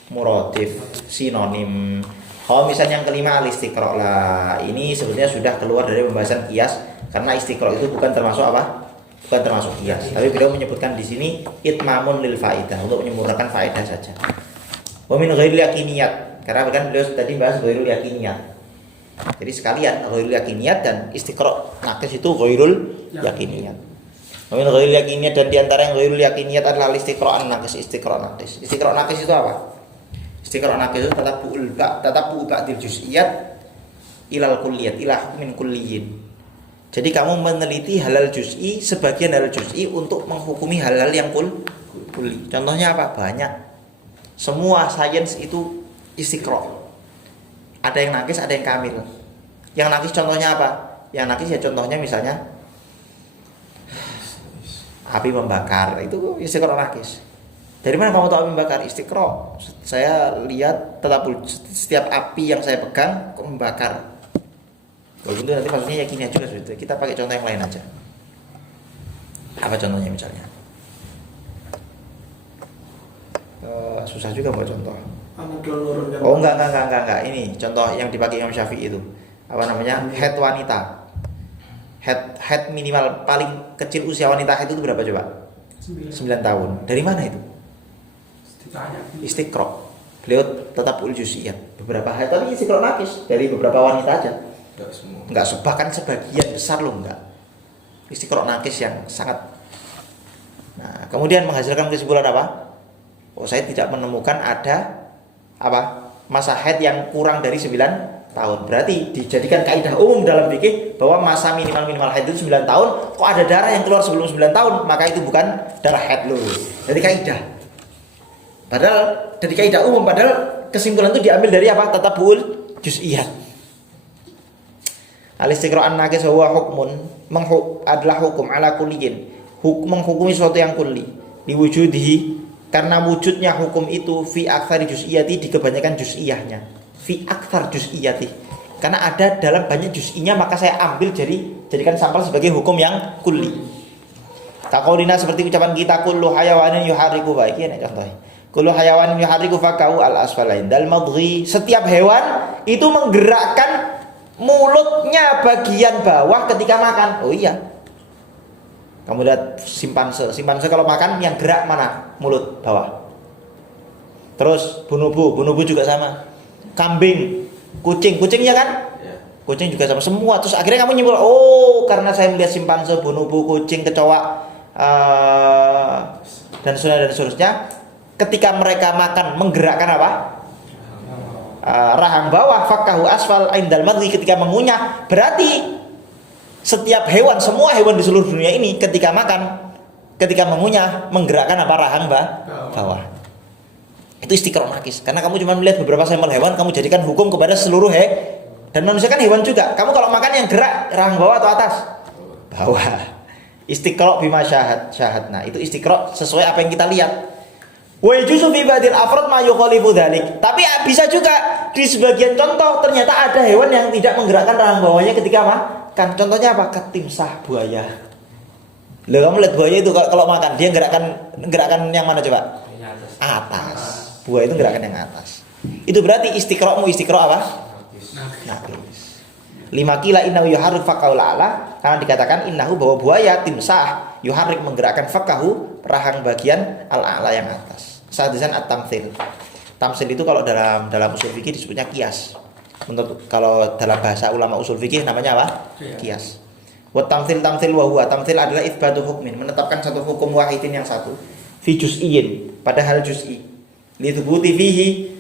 Muradif, sinonim. Misalnya yang kelima al-istiqra' lah. Ini sebetulnya sudah keluar dari pembahasan qiyas karena istiqra' itu bukan termasuk apa? Bukan termasuk qiyas. Tapi beliau menyebutkan di sini itmamun lil faidah untuk menyempurnakan faedah saja. Wa min ghairil yaqiniyat. Karena kan beliau tadi bahas ghairul yaqiniyat. Jadi sekalian ghairul yakiniyat dan istiqra' naqis itu ghairul yakiniyat. Min ghairul yakiniyat dan diantara yang ghairul yakiniyat adalah istiqra' naqis, istiqra' naqis. Istiqra' naqis itu apa? Istiqra' naqis itu tatabu ba'dil juz'iyat ilal kulliyat ila hukmin kulliyin. Jadi kamu meneliti halal juz'i sebagian halal juz'i untuk menghukumi halal yang kulli. Contohnya apa? Banyak. Semua sains itu istiqra'. Ada yang nakis, ada yang kamil. Yang nakis contohnya apa? Yang nakis ya contohnya misalnya api membakar, itu istiqra' nakis. Dari mana kamu tahu api membakar? Istiqra'. Saya lihat setiap api yang saya pegang kok membakar. Kalau gitu nanti maksudnya yakinnya juga sudah. Kita pakai contoh yang lain aja. Apa contohnya misalnya? Susah juga buat contoh. Oh enggak. Ini contoh yang dipakai Imam Syafi'i itu. Apa namanya? Head wanita. Head minimal paling kecil usia wanita head itu berapa coba? 9 tahun. Dari mana itu? Istiqra'. Beliau tetap juz'iyat. Beberapa head tapi istiqra' nakis dari beberapa wanita aja. Enggak bahkan sebagian besar loh enggak. Istiqra' nakis yang sangat. Nah, kemudian menghasilkan kesimpulan apa? Oh, saya tidak menemukan ada apa masa haid yang kurang dari 9 tahun. Berarti dijadikan kaidah umum dalam fikih bahwa masa minimal haid itu 9 tahun. Kok ada darah yang keluar sebelum 9 tahun, maka itu bukan darah haid loh. Jadi kaidah. Padahal dari kaidah umum, padahal kesimpulan itu diambil dari apa? Tatabul juz'iyat. Al-istiqra'an naqis huwa hukmun adalah hukum ala kulliyin. Menghukumi sesuatu yang kulli diwujudihi karena wujudnya hukum itu fi aktsari juz'iyati di kebanyakan juz'iyahnya. Fi aktsar juz'iyati. Karena ada dalam banyak juz'inya maka saya ambil jadikan sampel sebagai hukum yang kulli. Taqaulina seperti ucapan kita kullu hayawanin yuhariku baik ini contohnya. Kullu hayawanin yuhariku fakahu al-asfalain dal madghi. Setiap hewan itu menggerakkan mulutnya bagian bawah ketika makan. Oh iya. Kamu lihat simpanse kalau makan yang gerak mana? Mulut bawah. Terus bonobo juga sama. Kambing, kucingnya kan? Kucing juga sama semua. Terus akhirnya kamu nyimpul, oh karena saya melihat simpanse, bonobo, kucing, kecoa dan seterusnya. Ketika mereka makan menggerakkan apa? Rahang bawah, fakahu asfal indal madghi ketika mengunyah. Berarti setiap hewan, semua hewan di seluruh dunia ini ketika makan, ketika mengunyah, menggerakkan apa? Rahang bawah. Itu istiqra' nakis. Karena kamu cuma melihat beberapa sampel hewan, kamu jadikan hukum kepada seluruh dan manusia kan hewan juga. Kamu kalau makan yang gerak rahang bawah atau atas? Bawah. Istiqra' bima syahadna. Itu istiqra' sesuai apa yang kita lihat. Wa yajuzu fi ba'dil afrad ma yukhalifu dzalik. Tapi bisa juga di sebagian contoh ternyata ada hewan yang tidak menggerakkan rahang bawahnya ketika makan. Contohnya apa? Ketimsah buaya. Loh, kamu lihat buaya itu kalau makan dia gerakan yang mana coba? Atas. Buaya itu gerakan yang atas. Itu berarti istiqra'mu istiqra' apa? Nakis. 5 kila innahu yuharrik faqahu ala karena dikatakan innahu bahwa buaya timsah yuharrik menggerakkan faqahu rahang bagian al-a'la yang atas. Sadisan at-tamtsil. Tamtsil itu kalau dalam usul fikih disebutnya qiyas. Menurut kalau dalam bahasa ulama usul fikih namanya apa? Qiyas. Wa tamtsil wa huwa tamtsil adalah itsbatu hukmin, menetapkan satu hukum wahidin yang satu fi juz'iyyin, pada hal juz'i.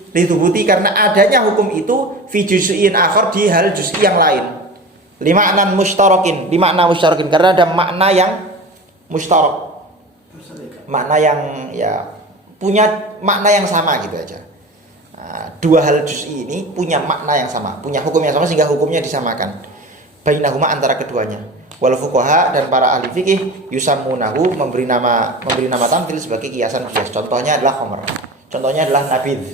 Lidhubuti karena adanya hukum itu fi juz'iyyin akhar di hal juz'i yang lain. Di makna mushtarakin karena ada makna yang mushtarak. makna yang ya punya makna yang sama gitu aja. Nah, dua hal juz'i ini punya makna yang sama, punya hukum yang sama sehingga hukumnya disamakan. Bainahuma antara keduanya. Wal fuqaha dan para ahli fikih yusammunahu memberi nama tamthil sebagai kiasan kias. Contohnya adalah khamr. Contohnya adalah nabidh.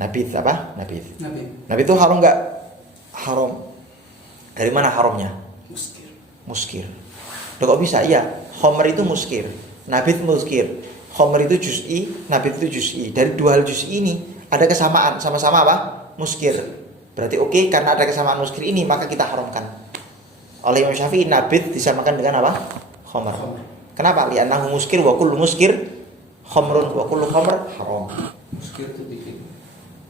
Nabidh apa? Nabidh. Nabidh itu haram enggak? Haram. Dari mana haramnya? Muskir. Loh kok bisa? Iya, khamr itu muskir, nabidh muskir. Khamr itu juz'i, nabidh itu juz'i. Dari dua hal juz'i ini ada kesamaan, sama-sama apa? Muskir. Berarti oke, karena ada kesamaan muskir ini maka kita haramkan. Oleh Imam Syafi'i nabidh disamakan dengan apa? Khamr. Kenapa? Li'annahu muskir wa kullu muskir khamrun wa kullu khamr haram. Muskir itu bikin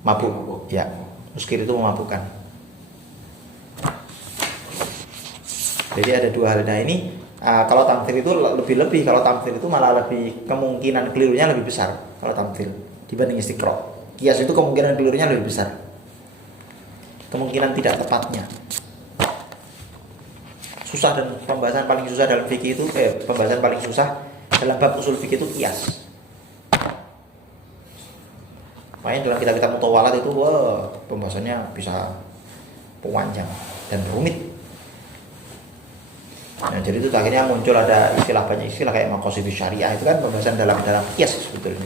mabuk. Ya, muskir itu memabukkan. Jadi ada dua hal. Nah ini kalau tamthil itu lebih-lebih. Kalau tamthil itu malah lebih kemungkinan kelirunya lebih besar kalau tamthil dibanding istiqra. Qiyas itu kemungkinan kelirunya lebih besar. Kemungkinan tidak tepatnya. Susah dan pembahasan paling susah dalam fikih itu pembahasan paling susah dalam bab usul fikih itu qiyas. Makanya dalam kitab-kitab mutawalat itu pembahasannya bisa panjang dan rumit. Nah, jadi itu akhirnya muncul ada banyak istilah kayak maqasidus syariah itu kan pembahasan dalam qiyas sebetulnya.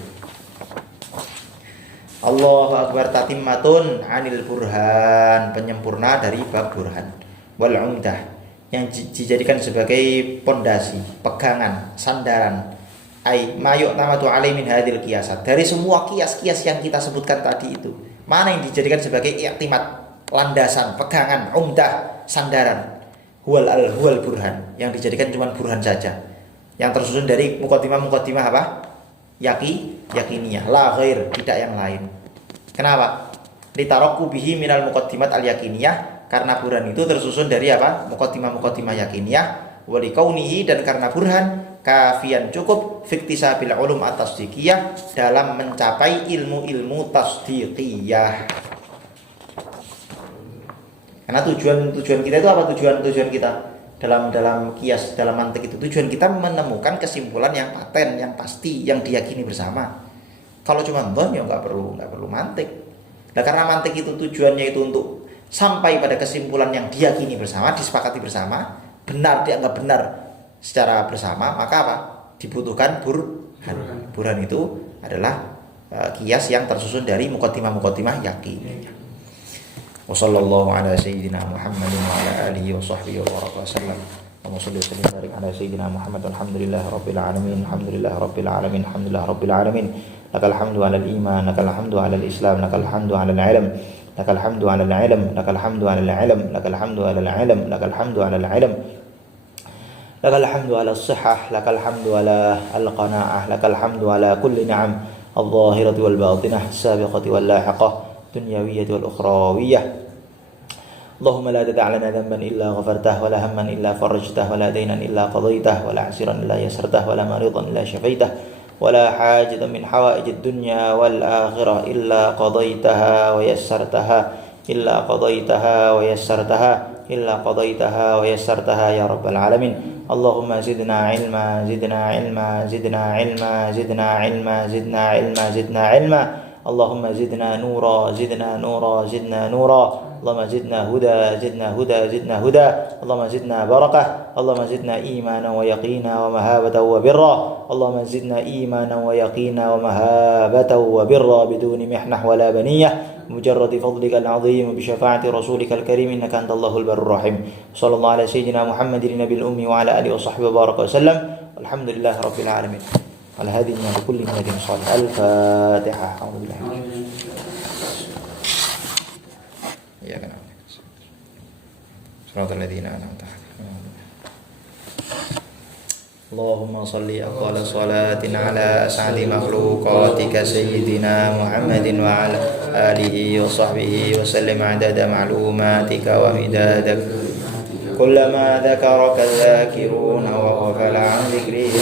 Allahu akbar tatimmatun 'anil burhan, penyempurna dari bab burhan. Wal 'umdah yang dijadikan sebagai pondasi, pegangan, sandaran. Ai mayuk namatu alai min hadil qiyasat. Dari semua kias-kias yang kita sebutkan tadi itu, mana yang dijadikan sebagai i'timad, landasan, pegangan, umdah, sandaran? Huwal burhan, yang dijadikan cuma burhan saja. Yang tersusun dari muqaddimah apa? Yakiniyah, la ghair, tidak yang lain. Kenapa? Litaraku bihi minal muqaddimat al-yakiniyah, karena burhan itu tersusun dari apa? Muqaddimah yakiniyah, wali kaunihi, dan karena burhan kafian cukup fiktisabil ulum at-tasdiqiyah, dalam mencapai ilmu-ilmu tasdiqiyah. Karena tujuan kita itu apa? Tujuan kita dalam qiyas, dalam mantik itu tujuan kita menemukan kesimpulan yang paten, yang pasti, yang diyakini bersama. Kalau cuma dhon ya nggak perlu mantik. Nah, karena mantik itu tujuannya itu untuk sampai pada kesimpulan yang diyakini bersama, disepakati bersama, benar, dianggap benar secara bersama, maka apa? Dibutuhkan burhan. Burhan itu adalah qiyas yang tersusun dari muqaddimah yakin. Wa sallallahu ala sayyidina Muhammadin wa ala alihi wa sahbihi wa sallam. Allahumma shalli wa sallim wa barik ala sayyidina Muhammad. Alhamdulillah rabbil alamin, alhamdulillah rabbil alamin, alhamdulillah rabbil alamin. Lakal hamdu ala al-iman, lakal hamdu ala al-islam, lakal hamdu ala al-ilm, lakal hamdu ala al-ilm, lakal hamdu ala al-ilm, lakal hamdu ala al-ilm, lakal hamdu ala al-ilm, lakal hamdu ala as-sihhah, lakal hamdu ala al-qanaa'ah, lakal hamdu ala kulli ni'am al-zahirati wal batinah, as-sabiqati wal lahiqah, dunyawiyyati wal ukhrawiyyah. Allahumma la tad'a lana dhanban illa ghafartah, wa la hamman illa farajtah, wa la daynan illa qadaytah, wa la 'asiran illa yasartah, wa la maridan illa shafaitah, ولا حاجة من حوائج الدنيا والآخرة إلا قضيتها ويسرتها إلا قضيتها ويسرتها إلا قضيتها ويسرتها يا رب العالمين. اللهم زدنا علما زدنا علما زدنا علما زدنا علما زدنا علما زدنا علما. اللهم زدنا نورا زدنا نورا زدنا نورا. اللهم زدنا هدى زدنا هدى زدنا هدى. اللهم زدنا بركة. اللهم زدنا إيمانا ويقينا ومهابة وبرا. اللهم زدنا إيمانا ويقينا ومهابة وبرا بدون محنة ولا بنية، مجرد فضلك العظيم بشفاعة رسولك الكريم، إنك أنت الله البر الرحيم. صلى الله على سيدنا محمد النبي الأمي وعلى آله وصحبه وبارك وسلم. الحمد لله رب العالمين. على هذه بكل نية صالحة. الفاتحة. أعوذ بالله. يا كلام. صراط الذين أنعمت عليهم. اللهم صل أفضل صلاة على أسعد مخلوقاتك سيدنا محمد وعلى آله وصحبه وسلم عدد معلوماتك ومدادك كلما ذكرك الذاكرون وغفل عن ذكره